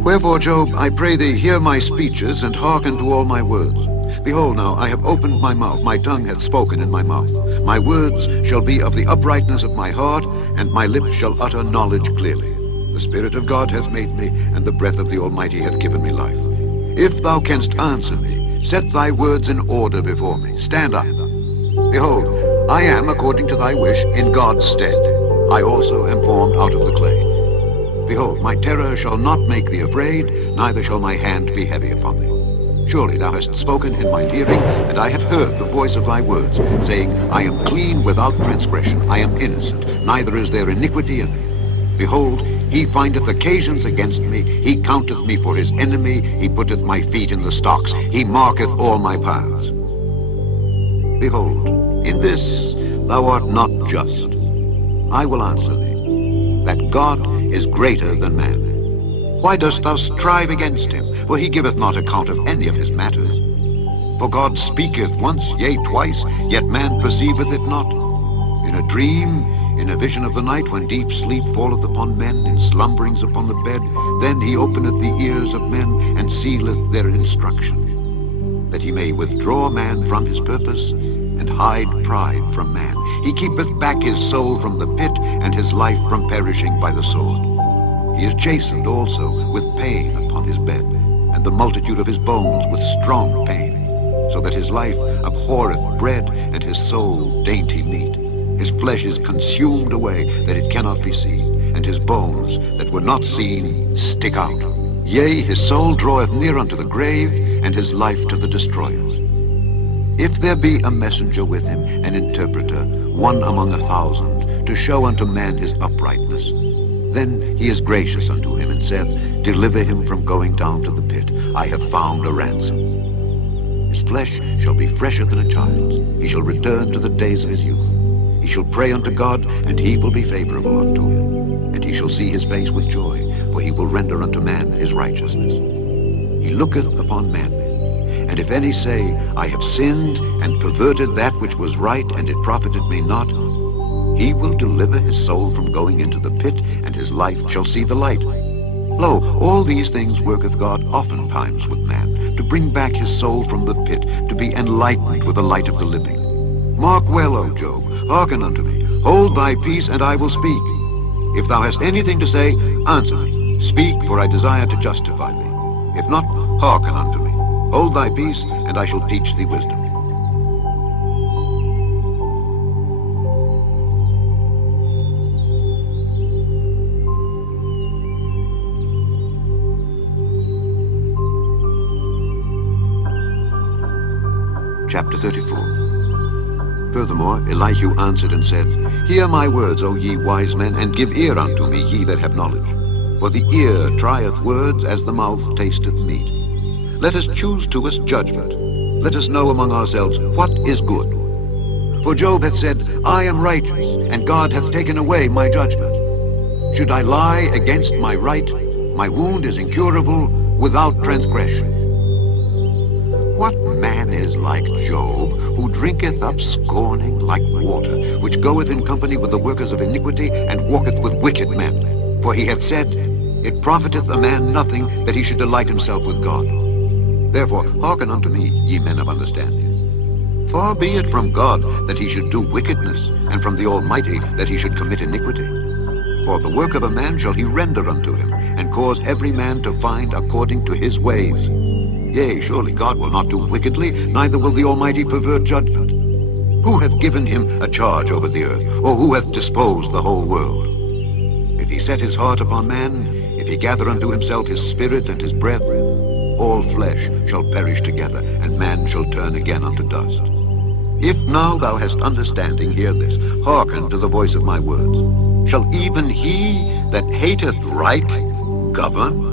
Wherefore, Job, I pray thee, hear my speeches, and hearken to all my words. Behold now, I have opened my mouth, my tongue hath spoken in my mouth. My words shall be of the uprightness of my heart, and my lips shall utter knowledge clearly. The Spirit of God hath made me, and the breath of the Almighty hath given me life. If thou canst answer me, set thy words in order before me. Stand up. Behold, I am, according to thy wish, in God's stead. I also am formed out of the clay. Behold, my terror shall not make thee afraid, neither shall my hand be heavy upon thee. Surely thou hast spoken in mine hearing, and I have heard the voice of thy words, saying, I am clean without transgression, I am innocent, neither is there iniquity in me. Behold, he findeth occasions against me, he counteth me for his enemy, he putteth my feet in the stocks, he marketh all my paths. Behold, in this thou art not just. I will answer thee, that God is greater than man. Why dost thou strive against him? For he giveth not account of any of his matters. For God speaketh once, yea, twice, yet man perceiveth it not. In a dream, in a vision of the night, when deep sleep falleth upon men, in slumberings upon the bed, then he openeth the ears of men, and sealeth their instruction, that he may withdraw man from his purpose, and hide pride from man. He keepeth back his soul from the pit, and his life from perishing by the sword. He is chastened also with pain upon his bed, and and the multitude of his bones with strong pain, so that his life abhorreth bread, and his soul dainty meat. His flesh is consumed away, that it cannot be seen, and his bones that were not seen stick out. Yea, his soul draweth near unto the grave, and his life to the destroyers. If there be a messenger with him, an interpreter, one among 1,000, to show unto man his uprightness, then he is gracious unto him, and saith, Deliver him from going down to the pit. I have found a ransom. His flesh shall be fresher than a child's. He shall return to the days of his youth. He shall pray unto God, and he will be favorable unto him. And he shall see his face with joy, for he will render unto man his righteousness. He looketh upon men. And if any say, I have sinned, and perverted that which was right, and it profited me not, he will deliver his soul from going into the pit, and his life shall see the light. Lo, all these things worketh God oftentimes with man, to bring back his soul from the pit, to be enlightened with the light of the living. Mark well, O Job, hearken unto me. Hold thy peace, and I will speak. If thou hast anything to say, answer me. Speak, for I desire to justify thee. If not, hearken unto me. Hold thy peace, and I shall teach thee wisdom. Chapter 34. Furthermore, Elihu answered and said, Hear my words, O ye wise men, and give ear unto me, ye that have knowledge. For the ear trieth words as the mouth tasteth meat. Let us choose to us judgment. Let us know among ourselves what is good. For Job hath said, I am righteous, and God hath taken away my judgment. Should I lie against my right? My wound is incurable without transgression. What man is like Job, who drinketh up scorning like water, which goeth in company with the workers of iniquity, and walketh with wicked men? For he hath said, It profiteth a man nothing that he should delight himself with God. Therefore hearken unto me, ye men of understanding. Far be it from God that he should do wickedness, and from the Almighty that he should commit iniquity. For the work of a man shall he render unto him, and cause every man to find according to his ways. Yea, surely God will not do wickedly, neither will the Almighty pervert judgment. Who hath given him a charge over the earth, or who hath disposed the whole world? If he set his heart upon man, if he gather unto himself his spirit and his breath, all flesh shall perish together, and man shall turn again unto dust. If now thou hast understanding, hear this, hearken to the voice of my words. Shall even he that hateth right govern?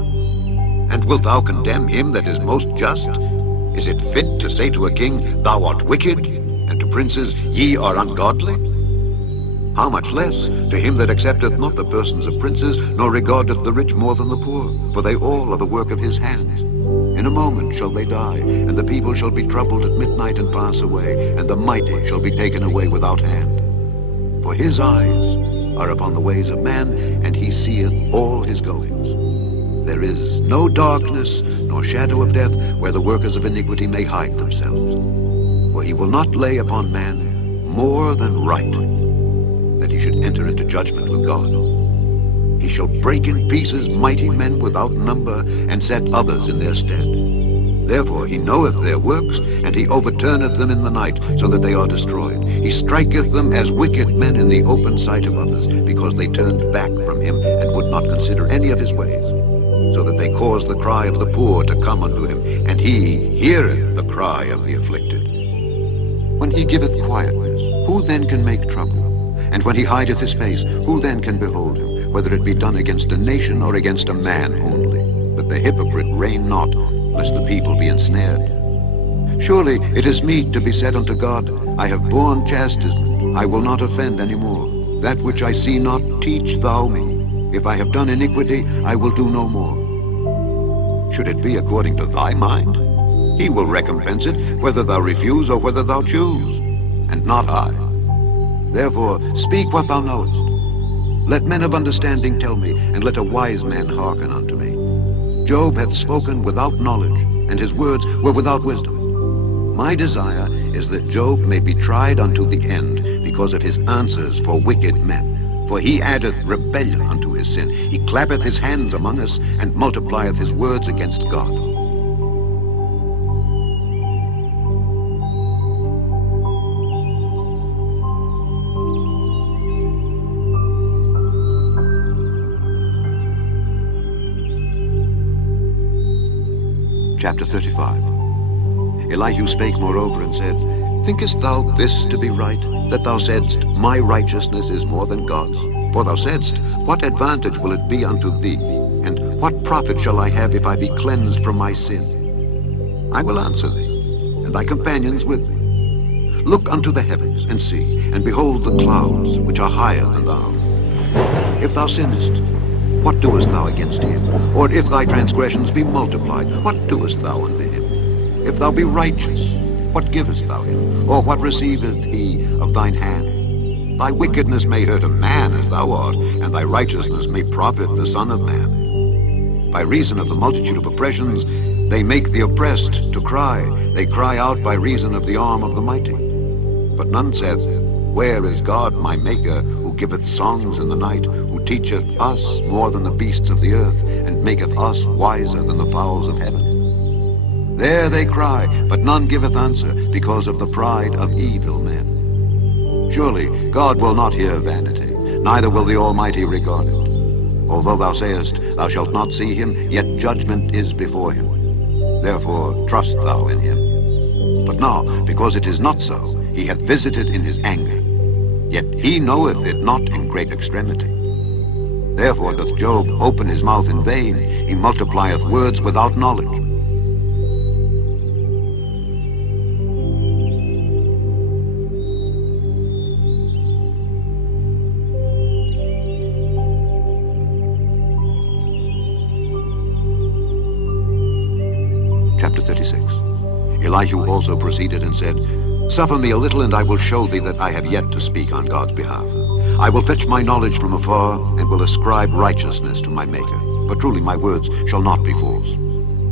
And wilt thou condemn him that is most just? Is it fit to say to a king, Thou art wicked, and to princes, Ye are ungodly? How much less to him that accepteth not the persons of princes, nor regardeth the rich more than the poor, for they all are the work of his hands. In a moment shall they die, and the people shall be troubled at midnight and pass away, and the mighty shall be taken away without hand. For his eyes are upon the ways of man, and he seeth all his goings. There is no darkness, nor shadow of death, where the workers of iniquity may hide themselves. For he will not lay upon man more than right, that he should enter into judgment with God. He shall break in pieces mighty men without number, and set others in their stead. Therefore he knoweth their works, and he overturneth them in the night, so that they are destroyed. He striketh them as wicked men in the open sight of others, because they turned back from him, and would not consider any of his ways. So that they cause the cry of the poor to come unto him, and he heareth the cry of the afflicted. When he giveth quietness, who then can make trouble? And when he hideth his face, who then can behold him? Whether it be done against a nation or against a man only, that the hypocrite reign not, lest the people be ensnared. Surely it is meet to be said unto God, I have borne chastisement, I will not offend any more. That which I see not, teach thou me. If I have done iniquity, I will do no more. Should it be according to thy mind? He will recompense it, whether thou refuse or whether thou choose, and not I. Therefore speak what thou knowest. Let men of understanding tell me, and let a wise man hearken unto me. Job hath spoken without knowledge, and his words were without wisdom. My desire is that Job may be tried unto the end, because of his answers for wicked men. For he addeth rebellion unto his sin. He clappeth his hands among us, and multiplieth his words against God. Chapter 35. Elihu spake moreover and said, Thinkest thou this to be right, that thou saidst, My righteousness is more than God's? For thou saidst, What advantage will it be unto thee? And what profit shall I have if I be cleansed from my sin? I will answer thee, and thy companions with thee. Look unto the heavens, and see, and behold the clouds, which are higher than thou. If thou sinnest, what doest thou against him? Or if thy transgressions be multiplied, what doest thou unto him? If thou be righteous, what givest thou him? Or what receiveth he of thine hand? Thy wickedness may hurt a man as thou art, and thy righteousness may profit the Son of Man. By reason of the multitude of oppressions, they make the oppressed to cry. They cry out by reason of the arm of the mighty. But none saith, Where is God my Maker, who giveth songs in the night, who teacheth us more than the beasts of the earth, and maketh us wiser than the fowls of heaven? There they cry, but none giveth answer, because of the pride of evil men. Surely God will not hear vanity, neither will the Almighty regard it. Although thou sayest, Thou shalt not see him, yet judgment is before him. Therefore trust thou in him. But now, because it is not so, he hath visited in his anger. Yet he knoweth it not in great extremity. Therefore doth Job open his mouth in vain, he multiplieth words without knowledge. Chapter 36. Elihu also proceeded and said, Suffer me a little, and I will show thee that I have yet to speak on God's behalf. I will fetch my knowledge from afar, and will ascribe righteousness to my Maker. For truly my words shall not be false.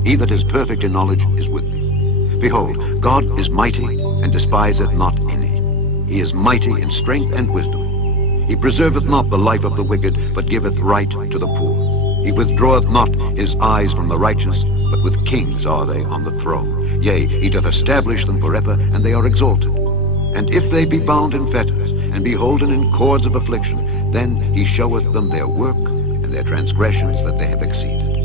He that is perfect in knowledge is with thee. Behold, God is mighty, and despiseth not any. He is mighty in strength and wisdom. He preserveth not the life of the wicked, but giveth right to the poor. He withdraweth not his eyes from the righteous, but with kings are they on the throne. Yea, he doth establish them forever, and they are exalted. And if they be bound in fetters, and be holden in cords of affliction, then he showeth them their work, and their transgressions that they have exceeded.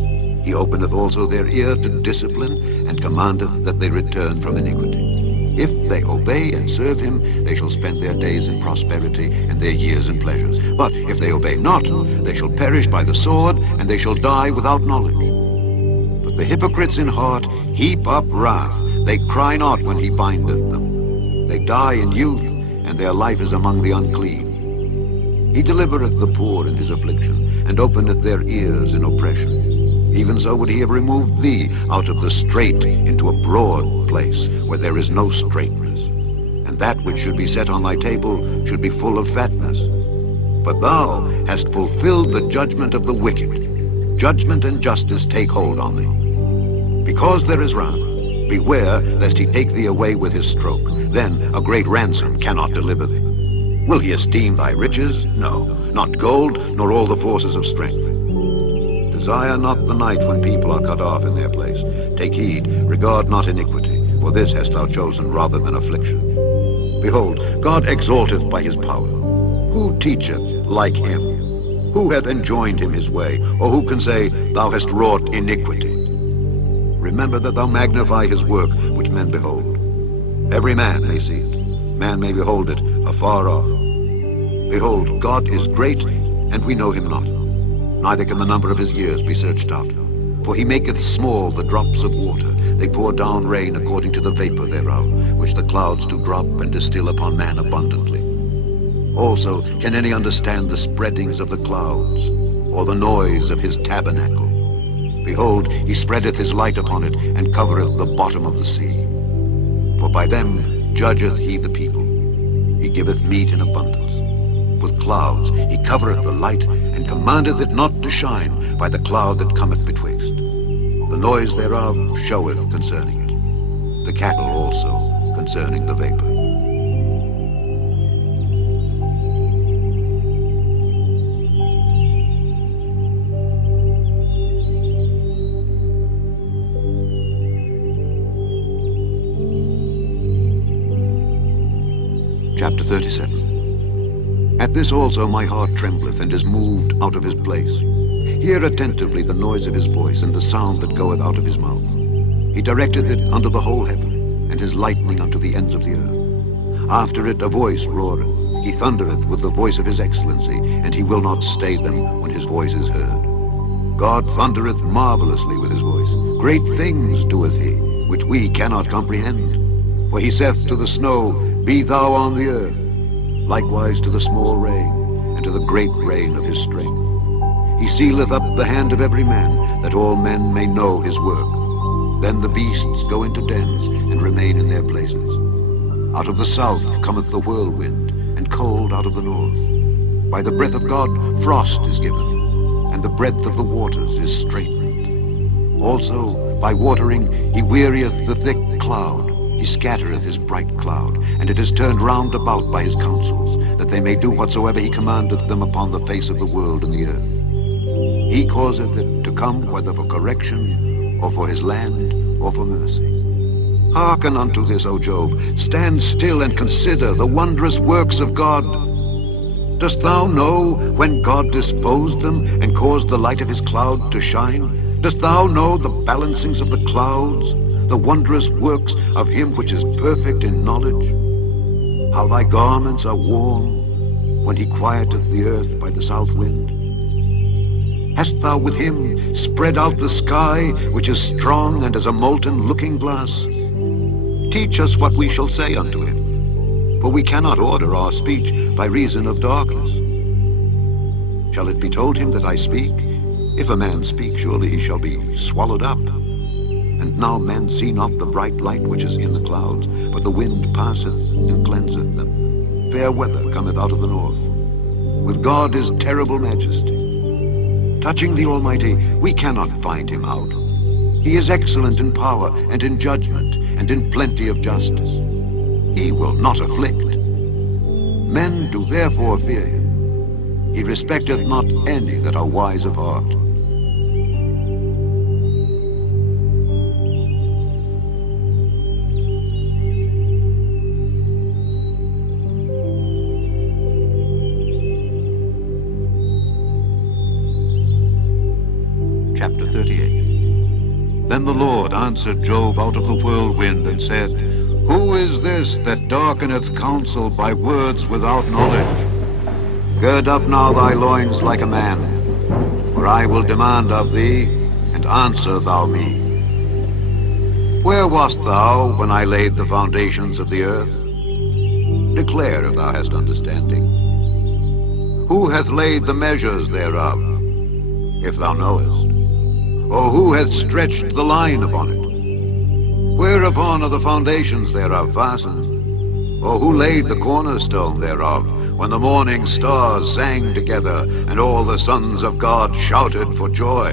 He openeth also their ear to discipline, and commandeth that they return from iniquity. If they obey and serve him, they shall spend their days in prosperity, and their years in pleasures. But if they obey not, they shall perish by the sword, and they shall die without knowledge. But the hypocrites in heart heap up wrath. They cry not when he bindeth them. They die in youth, and their life is among the unclean. He delivereth the poor in his affliction, and openeth their ears in oppression. Even so would he have removed thee out of the strait into a broad place, where there is no straightness. And that which should be set on thy table should be full of fatness. But thou hast fulfilled the judgment of the wicked. Judgment and justice take hold on thee. Because there is wrath, beware lest he take thee away with his stroke. Then a great ransom cannot deliver thee. Will he esteem thy riches? No, not gold, nor all the forces of strength. Desire not the night when people are cut off in their place. Take heed, regard not iniquity, for this hast thou chosen rather than affliction. Behold, God exalteth by his power. Who teacheth like him? Who hath enjoined him his way? Or who can say, Thou hast wrought iniquity? Remember that thou magnify his work, which men behold. Every man may see it. Man may behold it afar off. Behold, God is great, and we know him not. Neither can the number of his years be searched out. For he maketh small the drops of water. They pour down rain according to the vapor thereof, which the clouds do drop and distill upon man abundantly. Also can any understand the spreadings of the clouds, or the noise of his tabernacle? Behold, he spreadeth his light upon it, and covereth the bottom of the sea. For by them judgeth he the people. He giveth meat in abundance. With clouds he covereth the light, and commandeth it not to shine by the cloud that cometh betwixt. The noise thereof showeth concerning it. The cattle also concerning the vapor. Chapter 37. At this also my heart trembleth, and is moved out of his place. Hear attentively the noise of his voice, and the sound that goeth out of his mouth. He directeth it unto the whole heaven, and his lightning unto the ends of the earth. After it a voice roareth. He thundereth with the voice of his excellency, and he will not stay them when his voice is heard. God thundereth marvelously with his voice. Great things doeth he, which we cannot comprehend. For he saith to the snow, Be thou on the earth, likewise to the small rain, and to the great rain of his strength. He sealeth up the hand of every man, that all men may know his work. Then the beasts go into dens, and remain in their places. Out of the south cometh the whirlwind, and cold out of the north. By the breath of God frost is given, and the breadth of the waters is straitened. Also by watering he wearieth the thick cloud. He scattereth his bright cloud, and it is turned round about by his counsels, that they may do whatsoever he commandeth them upon the face of the world and the earth. He causeth it to come whether for correction, or for his land, or for mercy. Hearken unto this, O Job. Stand still and consider the wondrous works of God. Dost thou know when God disposed them and caused the light of his cloud to shine? Dost thou know the balancings of the clouds, the wondrous works of him which is perfect in knowledge? How thy garments are warm when he quieteth the earth by the south wind? Hast thou with him spread out the sky, which is strong and as a molten looking-glass? Teach us what we shall say unto him, for we cannot order our speech by reason of darkness. Shall it be told him that I speak? If a man speak, surely he shall be swallowed up. And now men see not the bright light which is in the clouds, but the wind passeth and cleanseth them. Fair weather cometh out of the north. With God is terrible majesty. Touching the Almighty, we cannot find him out. He is excellent in power and in judgment and in plenty of justice. He will not afflict. Men do therefore fear him. He respecteth not any that are wise of heart. Chapter 38. Then the Lord answered Job out of the whirlwind and said, Who is this that darkeneth counsel by words without knowledge? Gird up now thy loins like a man, for I will demand of thee, and answer thou me. Where wast thou when I laid the foundations of the earth? Declare if thou hast understanding. Who hath laid the measures thereof, if thou knowest? Or who hath stretched the line upon it? Whereupon are the foundations thereof fastened? Or who laid the cornerstone thereof, when the morning stars sang together, and all the sons of God shouted for joy?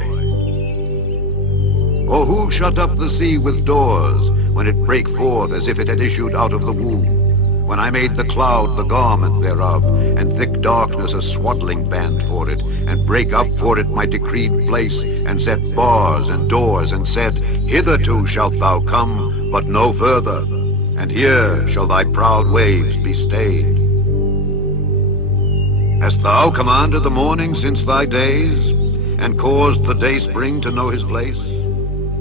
Or who shut up the sea with doors, when it brake forth as if it had issued out of the womb? When I made the cloud the garment thereof, and thick darkness a swaddling band for it, and brake up for it my decreed place, and set bars and doors, and said, Hitherto shalt thou come, but no further, and here shall thy proud waves be stayed. Hast thou commanded the morning since thy days, and caused the dayspring to know his place,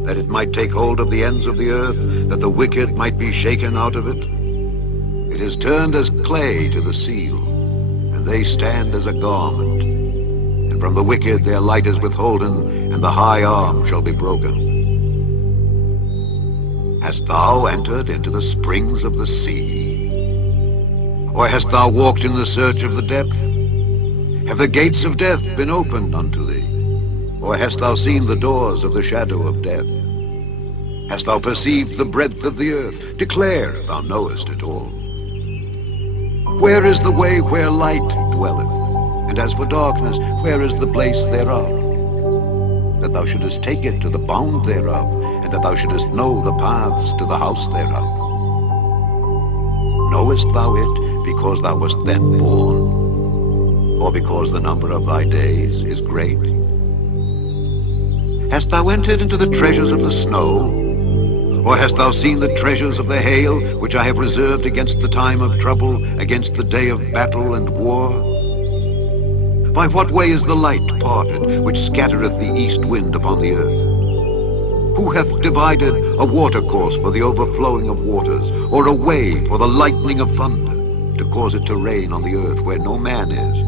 that it might take hold of the ends of the earth, that the wicked might be shaken out of it? It is turned as clay to the seal, and they stand as a garment. And from the wicked their light is withholden, and the high arm shall be broken. Hast thou entered into the springs of the sea? Or hast thou walked in the search of the depth? Have the gates of death been opened unto thee? Or hast thou seen the doors of the shadow of death? Hast thou perceived the breadth of the earth? Declare if thou knowest it all. Where is the way where light dwelleth? And as for darkness, where is the place thereof? That thou shouldest take it to the bound thereof, and that thou shouldest know the paths to the house thereof. Knowest thou it because thou wast then born? Or because the number of thy days is great? Hast thou entered into the treasures of the snow? Or hast thou seen the treasures of the hail, which I have reserved against the time of trouble, against the day of battle and war? By what way is the light parted, which scattereth the east wind upon the earth? Who hath divided a watercourse for the overflowing of waters, or a way for the lightning of thunder, to cause it to rain on the earth where no man is,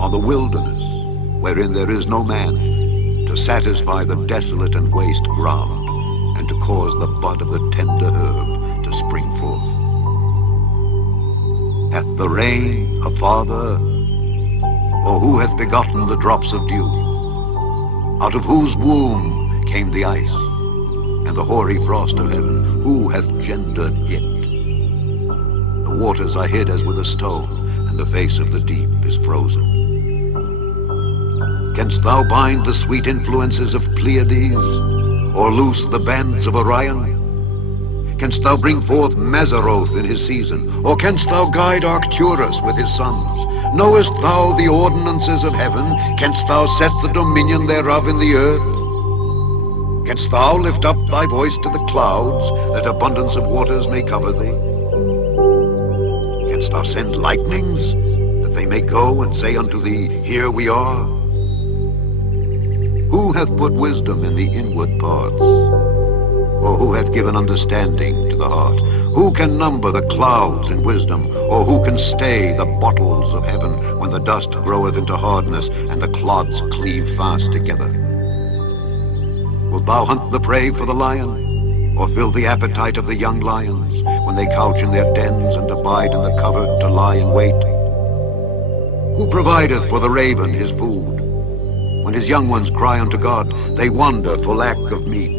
on the wilderness wherein there is no man, to satisfy the desolate and waste ground, and to cause the bud of the tender herb to spring forth? Hath the rain a father, or who hath begotten the drops of dew? Out of whose womb came the ice, and the hoary frost of heaven? Who hath gendered it? The waters are hid as with a stone, and the face of the deep is frozen. Canst thou bind the sweet influences of Pleiades, or loose the bands of Orion? Canst thou bring forth Mazzaroth in his season, or canst thou guide Arcturus with his sons? Knowest thou the ordinances of heaven? Canst thou set the dominion thereof in the earth? Canst thou lift up thy voice to the clouds, that abundance of waters may cover thee? Canst thou send lightnings, that they may go and say unto thee, Here we are? Who hath put wisdom in the inward parts? Or who hath given understanding to the heart? Who can number the clouds in wisdom? Or who can stay the bottles of heaven, when the dust groweth into hardness, and the clods cleave fast together? Wilt thou hunt the prey for the lion, or fill the appetite of the young lions, when they couch in their dens and abide in the covert to lie in wait? Who provideth for the raven his food? When his young ones cry unto God, they wander for lack of meat.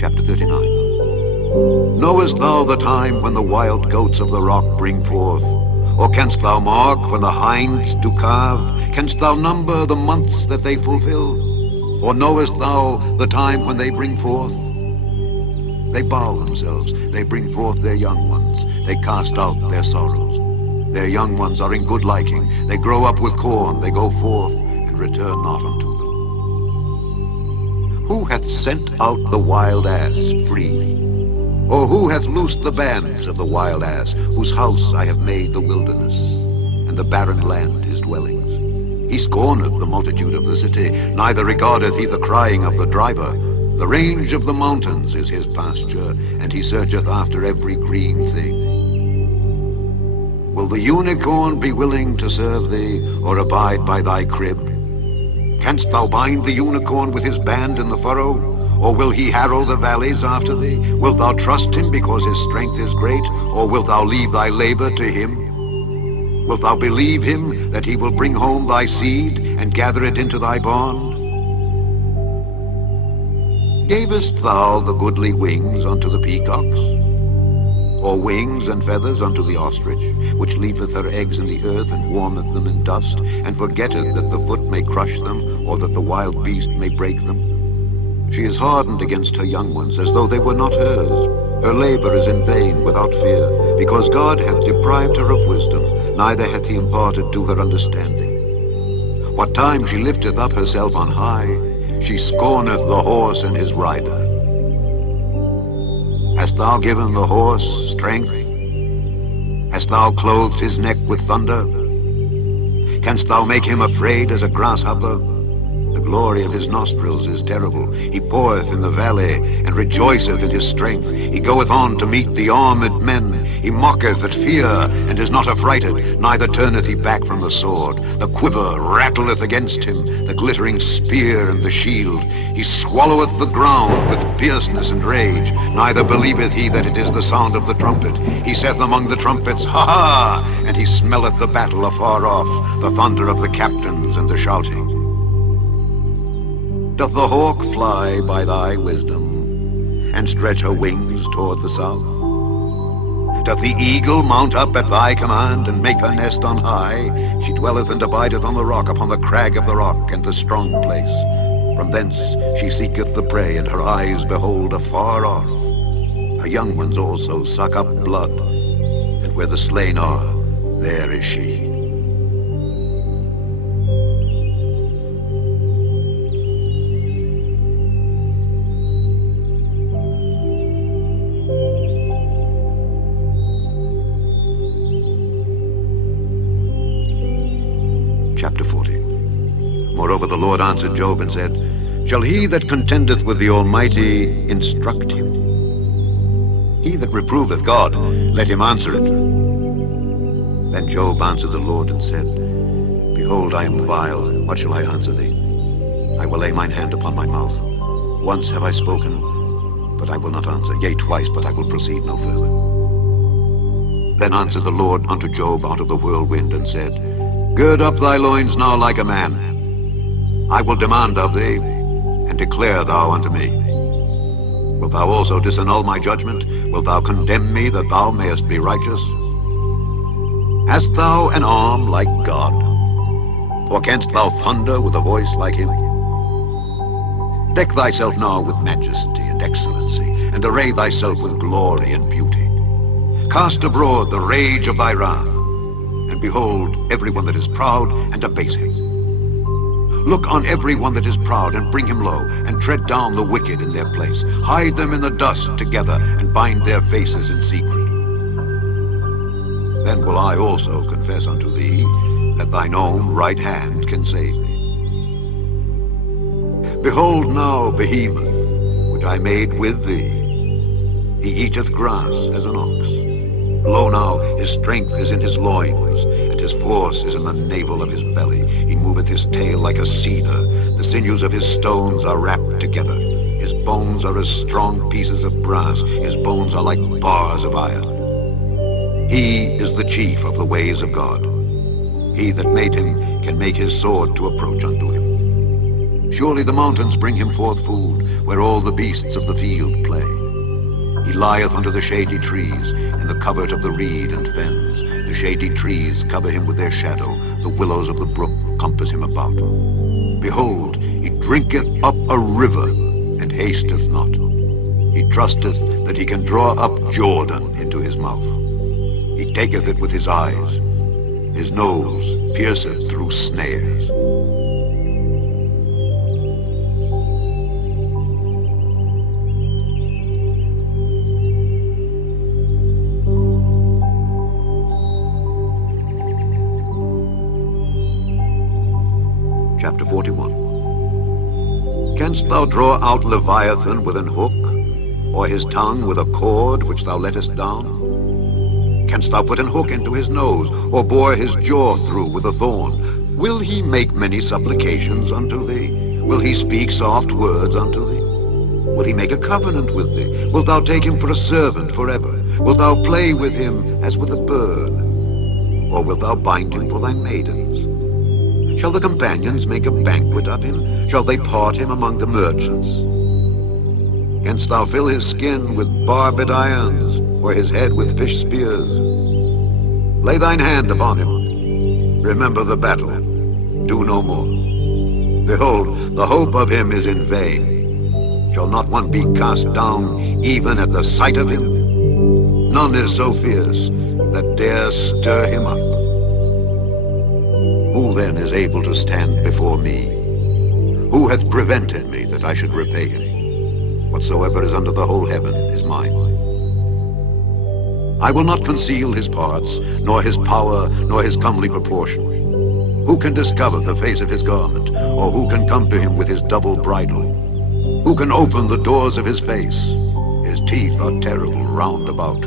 Chapter 39. Knowest thou the time when the wild goats of the rock bring forth? Or canst thou mark when the hinds do calve? Canst thou number the months that they fulfill? Or knowest thou the time when they bring forth? They bow themselves, they bring forth their young ones, they cast out their sorrows. Their young ones are in good liking, they grow up with corn, they go forth and return not unto them. Who hath sent out the wild ass free? Or who hath loosed the bands of the wild ass, whose house I have made the wilderness, and the barren land his dwellings? He scorneth the multitude of the city, neither regardeth he the crying of the driver. The range of the mountains is his pasture, and he searcheth after every green thing. Will the unicorn be willing to serve thee, or abide by thy crib? Canst thou bind the unicorn with his band in the furrow? Or will he harrow the valleys after thee? Wilt thou trust him because his strength is great? Or wilt thou leave thy labor to him? Wilt thou believe him that he will bring home thy seed and gather it into thy barn? Gavest thou the goodly wings unto the peacocks? Or wings and feathers unto the ostrich, which leaveth her eggs in the earth and warmeth them in dust, and forgetteth that the foot may crush them, or that the wild beast may break them? She is hardened against her young ones, as though they were not hers. Her labor is in vain without fear, because God hath deprived her of wisdom, neither hath he imparted to her understanding. What time she lifteth up herself on high, she scorneth the horse and his rider. Hast thou given the horse strength? Hast thou clothed his neck with thunder? Canst thou make him afraid as a grasshopper? The glory of his nostrils is terrible. He poureth in the valley, and rejoiceth in his strength. He goeth on to meet the armed men. He mocketh at fear, and is not affrighted, neither turneth he back from the sword. The quiver rattleth against him, the glittering spear and the shield. He swalloweth the ground with fierceness and rage, neither believeth he that it is the sound of the trumpet. He saith among the trumpets, Ha ha! And he smelleth the battle afar off, the thunder of the captains and the shouting. Doth the hawk fly by thy wisdom, and stretch her wings toward the south? Doth the eagle mount up at thy command, and make her nest on high? She dwelleth and abideth on the rock, upon the crag of the rock, and the strong place. From thence she seeketh the prey, and her eyes behold afar off. Her young ones also suck up blood, and where the slain are, there is she. Chapter 40. Moreover, the Lord answered Job and said, Shall he that contendeth with the Almighty instruct him? He that reproveth God, let him answer it. Then Job answered the Lord and said, Behold, I am vile. What shall I answer thee? I will lay mine hand upon my mouth. Once have I spoken, but I will not answer. Yea, twice, but I will proceed no further. Then answered the Lord unto Job out of the whirlwind and said, Gird up thy loins now like a man. I will demand of thee, and declare thou unto me. Wilt thou also disannul my judgment? Wilt thou condemn me that thou mayest be righteous? Hast thou an arm like God? Or canst thou thunder with a voice like him? Deck thyself now with majesty and excellency, and array thyself with glory and beauty. Cast abroad the rage of thy wrath, and behold everyone that is proud, and abase him. Look on every one that is proud, and bring him low, and tread down the wicked in their place. Hide them in the dust together, and bind their faces in secret. Then will I also confess unto thee that thine own right hand can save thee. Behold now Behemoth, which I made with thee. He eateth grass as an ox. Lo now, his strength is in his loins, and his force is in the navel of his belly. He moveth his tail like a cedar. The sinews of his stones are wrapped together. His bones are as strong pieces of brass. His bones are like bars of iron. He is the chief of the ways of God. He that made him can make his sword to approach unto him. Surely the mountains bring him forth food, where all the beasts of the field play. He lieth under the shady trees, in the covert of the reed and fens. The shady trees cover him with their shadow. The willows of the brook compass him about. Behold, he drinketh up a river, and hasteth not. He trusteth that he can draw up Jordan into his mouth. He taketh it with his eyes. His nose pierceth through snares. Chapter 41. Canst thou draw out Leviathan with an hook, or his tongue with a cord which thou lettest down? Canst thou put an hook into his nose, or bore his jaw through with a thorn? Will he make many supplications unto thee? Will he speak soft words unto thee? Will he make a covenant with thee? Wilt thou take him for a servant forever? Wilt thou play with him as with a bird? Or wilt thou bind him for thy maidens? Shall the companions make a banquet of him? Shall they part him among the merchants? Canst thou fill his skin with barbed irons, or his head with fish spears? Lay thine hand upon him. Remember the battle. Do no more. Behold, the hope of him is in vain. Shall not one be cast down even at the sight of him? None is so fierce that dare stir him up. Who then is able to stand before me? Who hath prevented me that I should repay him? Whatsoever is under the whole heaven is mine. I will not conceal his parts, nor his power, nor his comely proportion. Who can discover the face of his garment, or who can come to him with his double bridle? Who can open the doors of his face? His teeth are terrible round about.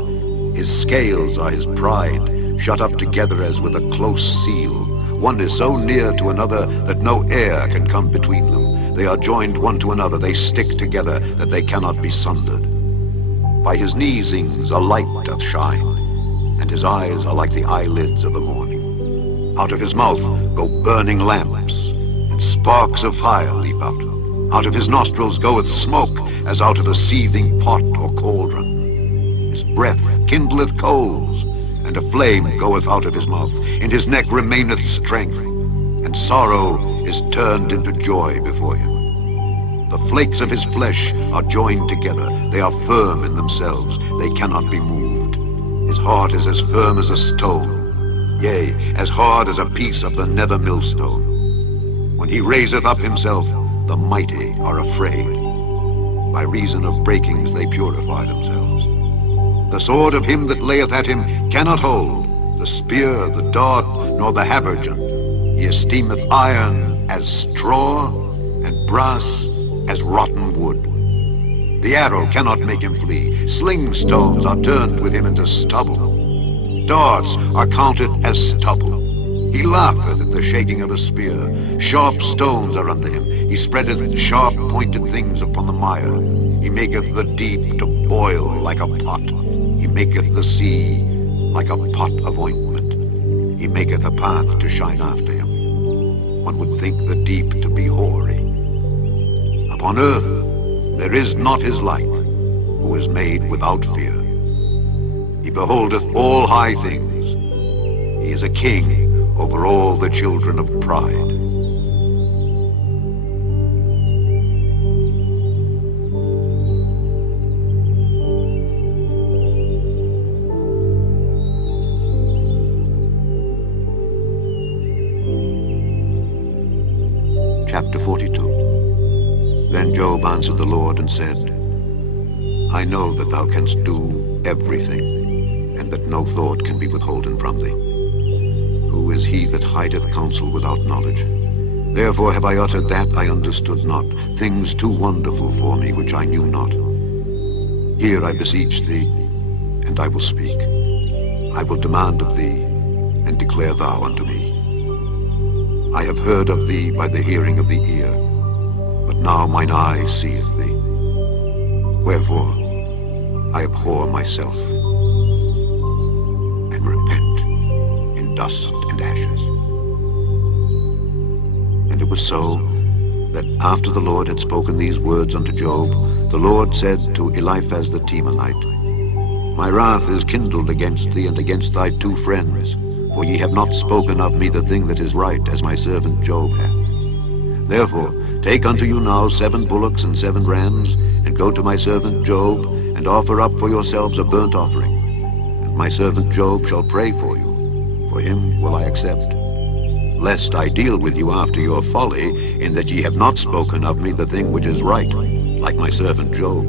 His scales are his pride, shut up together as with a close seal. One is so near to another that no air can come between them. They are joined one to another, they stick together, that they cannot be sundered. By his neesings a light doth shine, and his eyes are like the eyelids of the morning. Out of his mouth go burning lamps, and sparks of fire leap out. Out of his nostrils goeth smoke, as out of a seething pot or cauldron. His breath kindleth coals, and a flame goeth out of his mouth. In his neck remaineth strength, and sorrow is turned into joy before him. The flakes of his flesh are joined together. They are firm in themselves. They cannot be moved. His heart is as firm as a stone, yea, as hard as a piece of the nether millstone. When he raiseth up himself, the mighty are afraid. By reason of breakings they purify themselves. The sword of him that layeth at him cannot hold, the spear, the dart, nor the habergeon. He esteemeth iron as straw, and brass as rotten wood. The arrow cannot make him flee. Sling stones are turned with him into stubble. Darts are counted as stubble. He laugheth at the shaking of a spear. Sharp stones are under him. He spreadeth sharp pointed things upon the mire. He maketh the deep to boil like a pot. He maketh the sea like a pot of ointment. He maketh a path to shine after him. One would think the deep to be hoary. Upon earth there is not his like, who is made without fear. He beholdeth all high things. He is a king over all the children of pride. Chapter 42. Then Job answered the Lord and said, I know that thou canst do everything, and that no thought can be withholden from thee. Who is he that hideth counsel without knowledge? Therefore have I uttered that I understood not, things too wonderful for me which I knew not. Hear, I beseech thee, and I will speak. I will demand of thee, and declare thou unto me. I have heard of thee by the hearing of the ear, but now mine eye seeth thee. Wherefore I abhor myself, and repent in dust and ashes. And it was so, that after the Lord had spoken these words unto Job, the Lord said to Eliphaz the Temanite, My wrath is kindled against thee and against thy two friends, for ye have not spoken of me the thing that is right, as my servant Job hath. Therefore take unto you now 7 bullocks and 7 rams, and go to my servant Job, and offer up for yourselves a burnt offering. And my servant Job shall pray for you. For him will I accept. Lest I deal with you after your folly, in that ye have not spoken of me the thing which is right, like my servant Job.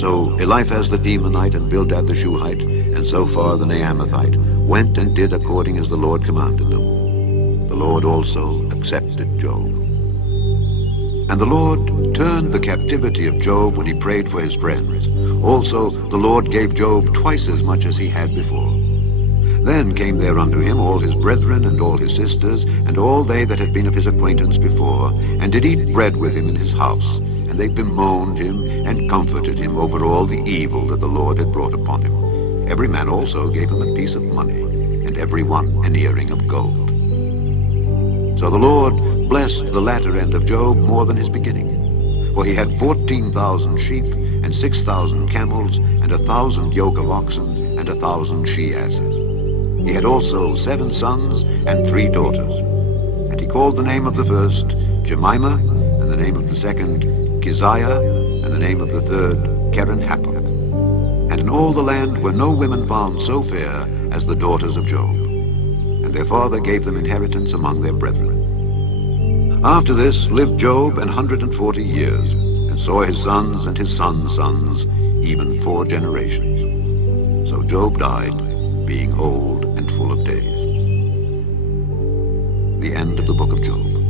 So Eliphaz the Temanite, and Bildad the Shuhite, and Zophar the Naamathite went and did according as the Lord commanded them. The Lord also accepted Job. And the Lord turned the captivity of Job when he prayed for his friends. Also the Lord gave Job twice as much as he had before. Then came there unto him all his brethren and all his sisters, and all they that had been of his acquaintance before, and did eat bread with him in his house. And they bemoaned him, and comforted him over all the evil that the Lord had brought upon him. Every man also gave him a piece of money, and every one an earring of gold. So the Lord blessed the latter end of Job more than his beginning. For he had 14,000 sheep, and 6,000 camels, and 1,000 yoke of oxen, and 1,000 she-asses. He had also 7 sons and 3 daughters. And he called the name of the first Jemimah, and the name of the second Keziah, and the name of the third Keren-happuch. And in all the land were no women found so fair as the daughters of Job. And their father gave them inheritance among their brethren. After this lived Job 140 years, and saw his sons and his sons' sons, even 4 generations. So Job died, being old and full of days. The end of the book of Job.